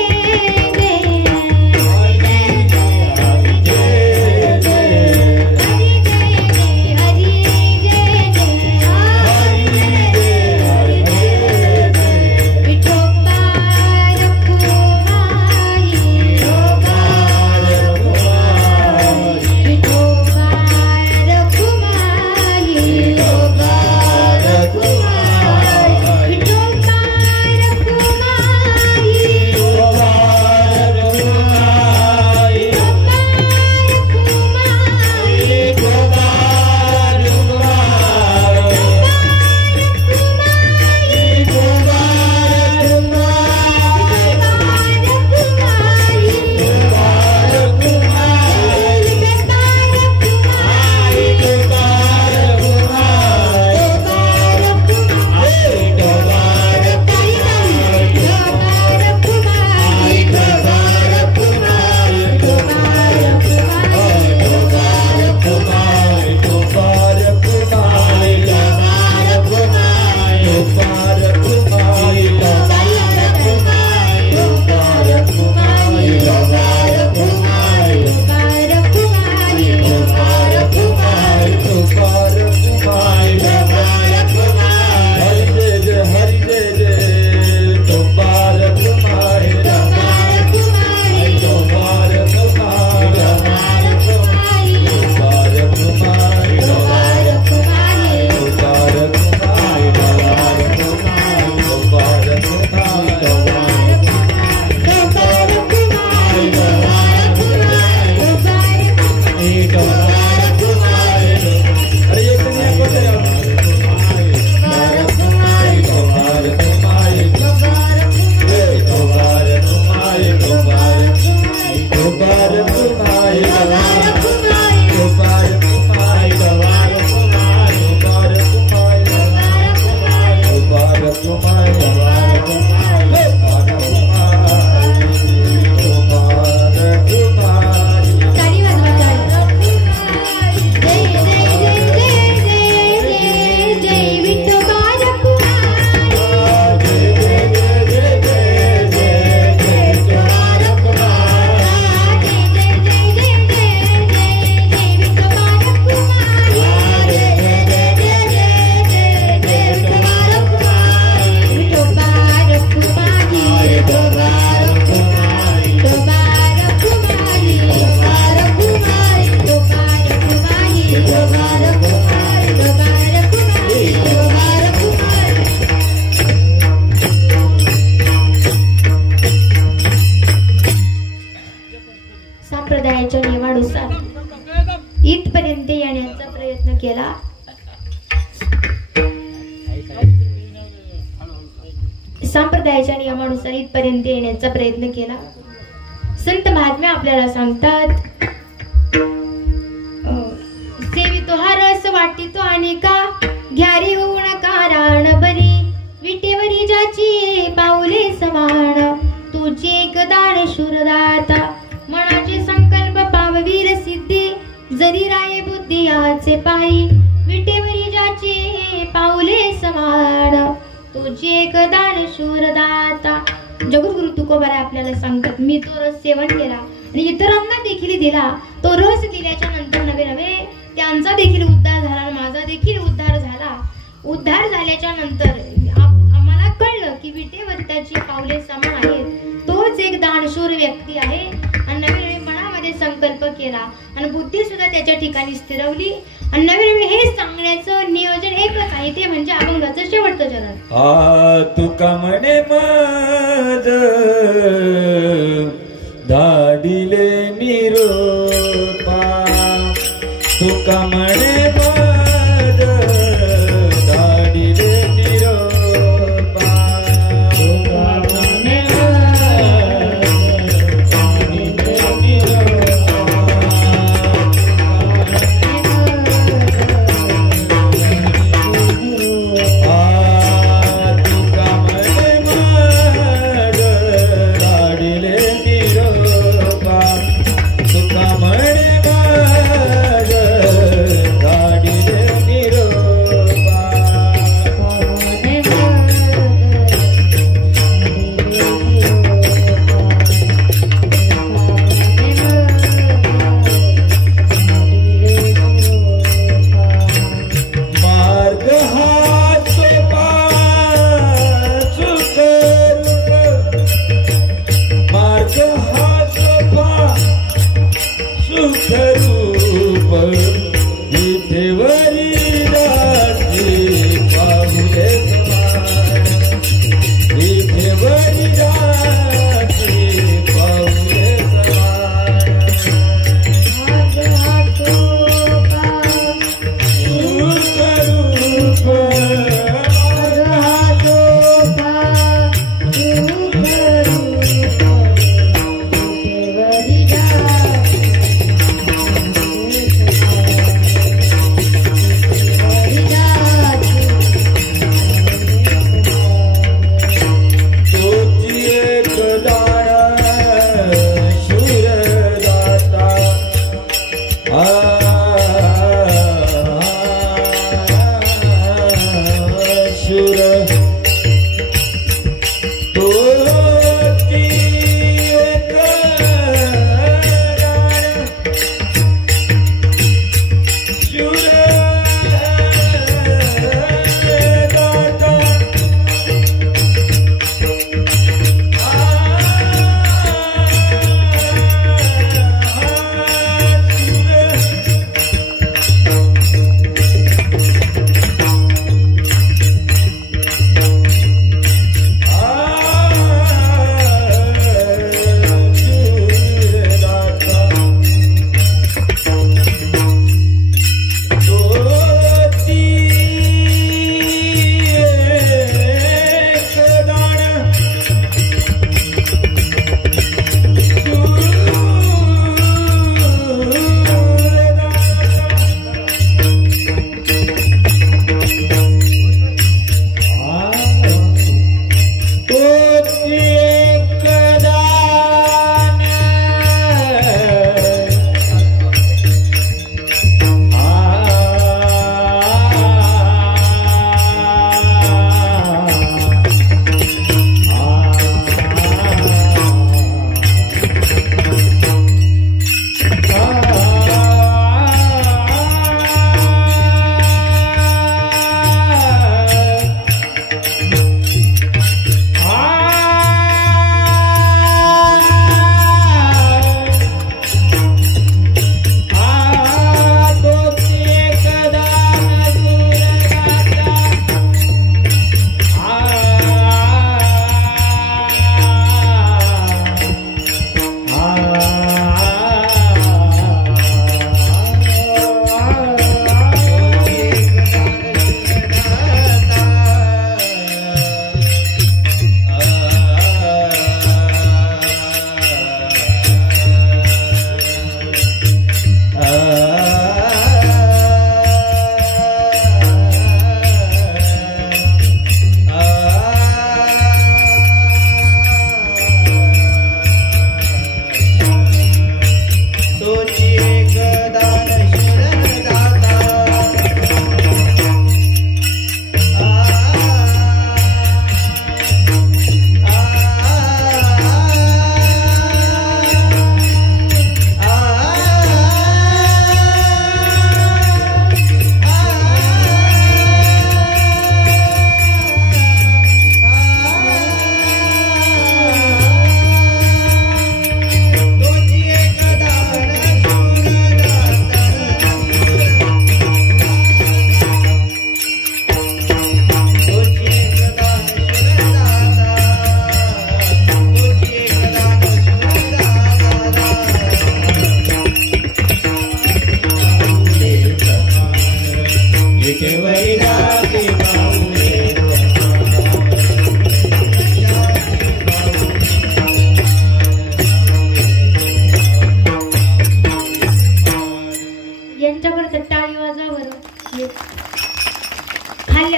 संप्रदायाच्या नियमानुसार इथपर्यंत येण्याचा प्रयत्न केला. संत महात्मे आपल्याला सांगतात, सेवितो हा रस वाटितो अनेका, घ्यारी होऊ नका राण बरी, विटेवरी ज्याची पाऊले समान, तुझे एक दान शूरदाता, मनाचे संकल्प पाववीर सिद्धी, जरी राये बुद्धी याचे पायी, विटेवरी ज्याची पाऊले समान, तुझे एक दान शूरदाता. जगद्गुरु तुकोबाराय आपल्याला सांगतात, मी तो रस सेवन केला आणि इतरांना देखील दिला. तो रस दिल्याच्या नंतर नवे नवे त्यांचा देखील उद्धार झाला आणि माझा देखील उद्धार झाला. उद्धार झाल्याच्या नंतर आम्हाला कळलं की विटेवर त्याची पावले समान आहेत. तोच एक दानशूर व्यक्ती आहे आणि नवे नवे मनामध्ये संकल्प केला आणि बुद्धी सुद्धा त्याच्या ठिकाणी स्थिरवली आणि नवे नवे हे सांगण्याचं नियोजन एकच आहे, ते म्हणजे अभंगाचं शेवटचं चरण. आ तुका म्हणे मद धाडिले निरोपा, तुका म्हणे मद धाडिले निरोपा, तुका म्हणे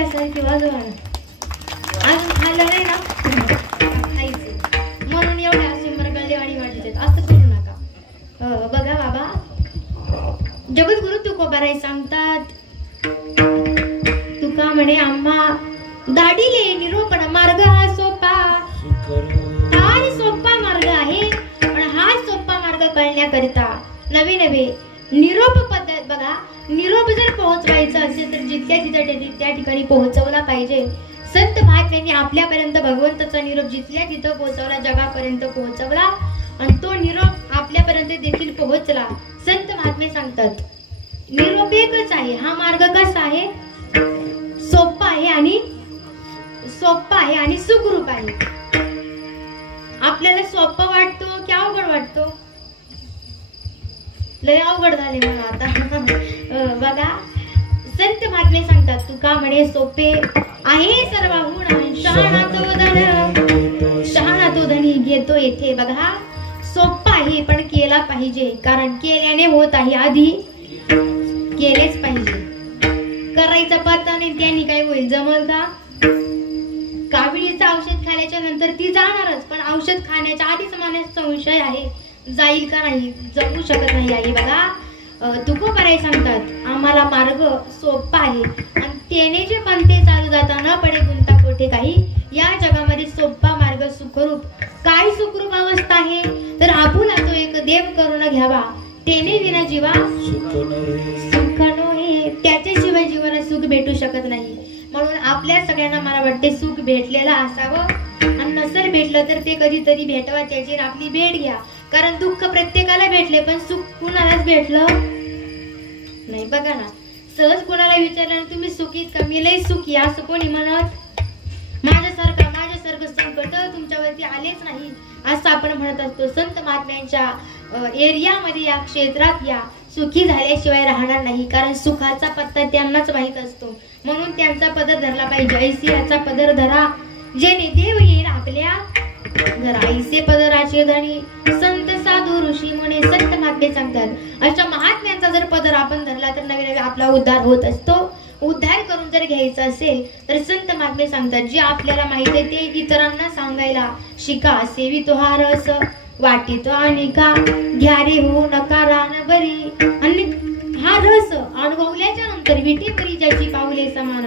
वाजवल्यासारखी वाजवा ना. अजून खाल्लं नाही ना खायचं म्हणून एवढे असे मरगळलेवाणी वाटत असं करू नका. बघा बाबा जगद्गुरु तुकोबाराय सांगतात, तुका म्हणे आम्हा दाढीले निरोपण मार्ग हा सोपा. हा सोपा मार्ग आहे, पण हा सोपा मार्ग कळण्याकरिता नवे नवे निरोप पद्धत बघा. निरोप जर पोहोचवायचा असेल तर जितक्या जिथं त्या ठिकाणी पोहोचवला पाहिजे. संत महात्म्यांनी आपल्यापर्यंत भगवंताचा निरोप जिथल्या तिथं पोहोचवला, जगापर्यंत पोहोचवला आणि तो निरोप आपल्यापर्यंत देखील पोहोचला. संत महात्मे सांगतात निरोप एकच आहे. हा मार्ग कसा आहे? सोपा आहे आणि सुखरूप आहे. आपल्याला सोपं वाटतो की अवघड वाटतो? लय अवघड झाले मला आता. बघा संत महात्मे सांगतात, तुका म्हणे सोपे आहे सर्वहून शहाणा तो धनी घेतो येथे. बघा सोपा आहे पण केला पाहिजे, कारण केल्याने होत आहे, आधी केलेच पाहिजे. करायचा पत्ता नाही त्यांनी काय होईल? जमल का? काविळीचं औषध खाण्याच्या नंतर ती जाणारच, पण औषध खाण्याच्या आधीच मनात संशय आहे, जाईल का नाही, जमू शकत नाही आहे. बघा तुकोबाराय सांगतात, आम्हाला मार्ग सोपा आहे आणि त्याने जे पंथे चालू जाता न पडे गुंता कोठे काही. या जगामध्ये सोपा मार्ग सुखरूप. काय सुखरूप अवस्था आहे तर आपुला तो एक देव करून घ्यावा, तेने विना जीवा सुख नोहे. त्याच्याशिवाय जीवाला सुख भेटू शकत नाही. म्हणून आपल्या सगळ्यांना मला वाटते सुख भेटलेलं असावं, आणि नसेल भेटलं तर ते कधीतरी भेटवा, त्याची आपली भेट घ्या. कारण दुःख प्रत्येकाला भेटले पण सुख कुणालाच भेटलं नाही. बघा ना, सहज कोणाला विचारलं तुम्ही सुखीत का? मी लय सुखी असं कोणी म्हणत? माझ्यासारखं संकट तुमच्यावरती आलेच नाही असं आपण म्हणत असतो. संत महात्म्यांच्या एरियामध्ये या क्षेत्रात या सुखी झाल्याशिवाय राहणार नाही, कारण सुखाचा पत्ता त्यांनाच माहित असतो. म्हणून त्यांचा पदर धरला पाहिजे. ऐसियाचा पदर धरा जेणे देव येईल आपल्या घरा. ऐसे पदराचे धनी संत साधू ऋषी मुनी. संत महात्मे सांगतात, अशा महात्म्यांचा जर पदर आपण धरला तर नवे नवे आपला उद्धार होत असतो. उद्धार करून जर घ्यायचा असेल तर संत महात्मे सांगतात, जे आपल्याला माहित आहे ते इतरांना सांगायला शिका. सेवी तो हा रस वाटीतो अनेका, घ्या रे हो नका रान बरी. आणि हा रस अनुभवल्याच्या नंतर विटी परी ज्याची पाऊले समान,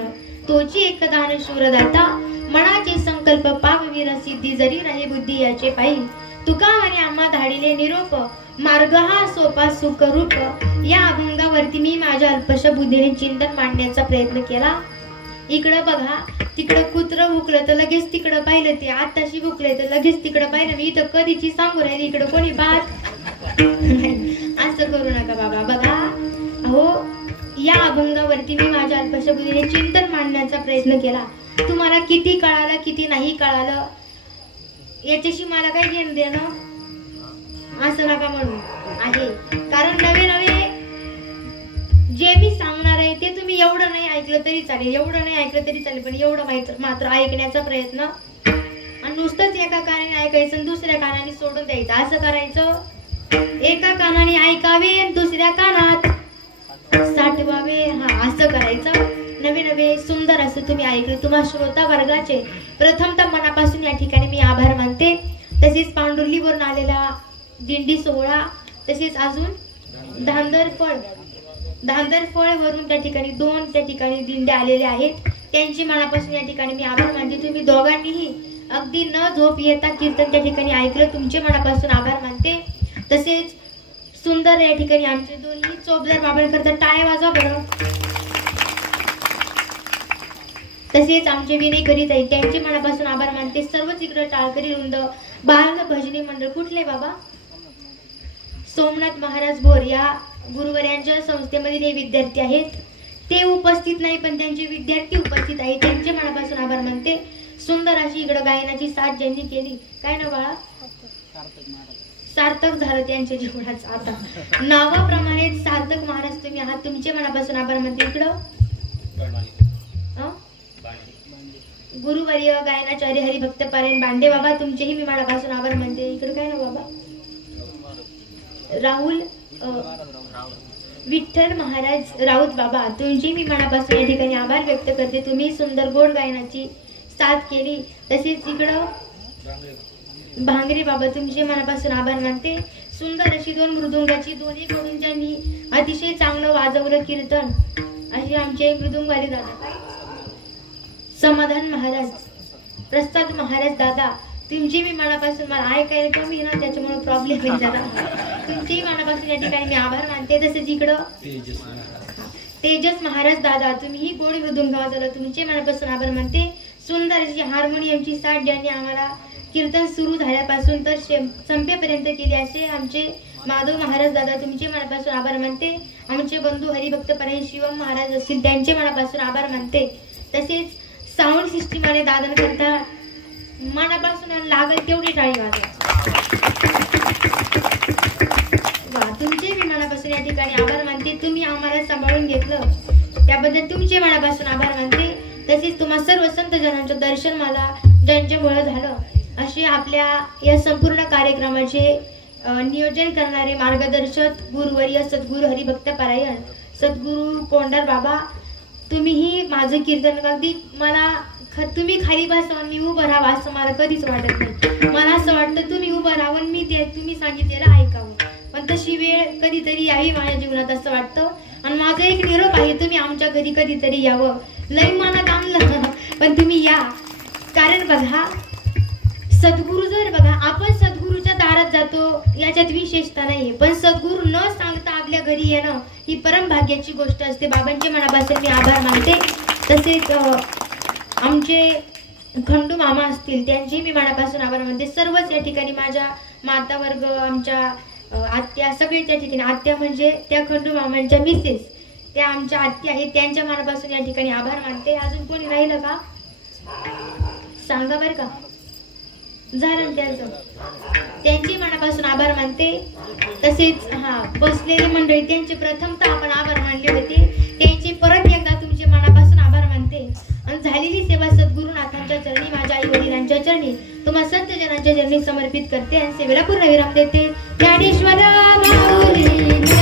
तोची एक दान शूरदाता. मनाचे संकल्प पाववीर सिद्धी जरी राही बुद्धी याचे पायी. तुका आणि आम्हा धाडिले निरोप मार्ग हा सोपा सुखरूप. या अभंगावरती मी माझ्या अल्पशा बुद्धीने चिंतन मांडण्याचा प्रयत्न केला. इकडं बघा, तिकडं कुत्र भुकलं तर लगेच तिकडं पाहिलं, ते आताशी भुकले तर लगेच तिकडं पाहिलं. मी इथं कधीची सांगू राहिली, इकडं कोणी बात असं करू नका बाबा. बघा अहो, या अभंगावरती मी माझ्या अल्पशा बुद्धीने चिंतन मांडण्याचा प्रयत्न केला. तुम्हाला किती कळालं किती नाही कळालं याच्याशी मला काय घेणं देणं असं नका म्हणून आहे. कारण नवे नवे जे मी सांगणार आहे ते तुम्ही एवढं नाही ऐकलं तरी चालेल, एवढं नाही ऐकलं तरी चालेल, पण एवढं मात्र ऐकण्याचा प्रयत्न. आणि नुसतंच एका कानाने ऐकायचं आणि दुसऱ्या कानाने सोडून द्यायचं असं करायचं. एका कानाने ऐकावे दुसऱ्या कानात साठवावे, हा असं करायचं. नवे नवे सुंदर असं तुम्ही ऐकलं. तुम्हा श्रोता वर्गाचे प्रथमतः मनापासून या ठिकाणी मी आभार मानते. तसेच पांडुर्लीवरून आलेला दिंडी सोहळा, तसेच अजून धांदरफळ वरून त्या ठिकाणी दिंड्या आलेल्या आहेत. त्यांची मनापासून या ठिकाणी मी आभार मानते. तुम्ही दोघांनीही अगदी न झोप येता कीर्तन त्या ठिकाणी ऐकलं, तुमचे मनापासून आभार मानते. तसेच सुंदर या ठिकाणी आमचे दोन्ही चोपदार बाबा करता टाळ्या वाजवा बरं. तसेच आमचे विनय करीत आहेत, त्यांचे मनापासून आभार मानते. सर्वच इकडे टाळकरी वृंद, बाल भजनी मंडळ. कुठले बाबा? सोमनाथ महाराज बोर या गुरुवर्यांच्या संस्थेमधील हे विद्यार्थी आहेत. ते उपस्थित नाही पण त्यांचे विद्यार्थी उपस्थित आहेत, त्यांचे मनापासून आभार मानते. सुंदर अशी इकडे गायनाची साथ ज्यांनी केली, काय ना बाळा, सार्थक झालं त्यांच्या जीवनाचं. आता नावाप्रमाणे सार्थक महाराज तुम्ही आहात, तुमचे मनापासून आभार मानते. इकडं गुरुवर्य गायनाचार्य हरिभक्त पारायण बांडे बाबा, तुमचेही मी मनापासून आभार मानते. इकडे काय ना बाबा, राहुल विठ्ठल महाराज राऊत बाबा, तुमची मी मनापासून या ठिकाणी आभार व्यक्त करते. तुम्ही सुंदर गोड गायनाची साथ केली. तसेच इकडं भांगरे बाबा, तुमचे मनापासून आभार मानते. सुंदर अशी 2 मृदुंगाची दोन्ही कडून त्यांनी अतिशय चांगलं वाजवलं कीर्तन. असे आमचे मृदुंगवाले दादा समाधान महाराज, प्रसाद महाराज दादा, तुमची मी मनापासून, मला ऐकायला कमी ना त्याच्यामुळे प्रॉब्लेम आहे जरा. तुमची मनापासून या ठिकाणी मी आभार मानते. तसेच इकडं तेजस महाराज दादा, तुम्ही गोड मृदुंग वाजवलं, तुमचे मनापासून आभार मानते. सुंदर अशी हार्मोनियमची साथ ज्यांनी आम्हाला कीर्तन सुरू झाल्यापासून तर संपेपर्यंत केली असे आमचे माधव महाराज दादा, तुमचे मनापासून आभार मानते. आमचे बंधू हरिभक्तपरायण शिवम महाराज असतील, त्यांचे मनापासून आभार मानते. तसेच साऊंड सिस्टीम आणि दादांकरता मनापासून लागेल तेवढी टाळी वाजवा. तुमचे मी मनापासून या ठिकाणी आभार मानते. तुम्ही आम्हाला सांभाळून घेतलं त्याबद्दल तुमचे मनापासून आभार मानते. तसेच तुम्हा सर्व संत जनांचं दर्शन मला ज्यांच्यामुळे झालं, असे आपल्या या संपूर्ण कार्यक्रमाचे नियोजन करणारे मार्गदर्शक गुरुवर्य सद्गुरू हरिभक्तपरायण सद्गुरू कोंडार बाबा, तुम्हीही माझं कीर्तन अगदी मला तुम्ही खाली बसावं मी उभं राहावं असं मला कधीच वाटत नाही. मला असं वाटतं तुम्ही उभं राहावं मी ते तुम्ही सांगितलेलं ऐकावं. पण तशी वेळ कधीतरी यावी माझ्या जीवनात असं वाटतं. आणि माझा एक निरोप आहे, तुम्ही आमच्या घरी कधीतरी यावं. लई मनात आणलं पण तुम्ही या. कारण बघा सद्गुरू जर बघा आपण सद्गुरूच्या दारात जातो याच्यात विशेषता नाहीये, पण सद्गुरू न सांगता आपल्या घरी येणं ही परम भाग्याची गोष्ट असते. बाबांचे मनापासून मी आभार मानते. तसेच आमचे खंडू मामा असतील, त्यांची मी मनापासून आभार मानते. सर्वच या ठिकाणी माझ्या माता वर्ग, आमच्या आत्या सगळे त्या ठिकाणी, आत्या म्हणजे त्या खंडू मामांच्या मिसेस, त्या आमच्या आत्या आहेत, त्यांच्या मनापासून या ठिकाणी आभार मानते. अजून कोणी राहिलं का सांगा बरं का, झालं त्यांचं, त्यांची मनापासून आभार मानते. तसेच बसलेले मंडळी त्यांचे प्रथमतः आपण आभार मानले होते, त्यांचे परत एकदा तुमचे मनापासून आभार मानते. आणि झालेली सेवा सद्गुरुनाथांच्या चरणी, माझ्या आई वडिलांच्या चरणी, तुम्हा संत जनांच्या चरणी समर्पित करते आणि सेवेला पूर्ण विराम देते. ज्ञानेश्वर माऊली.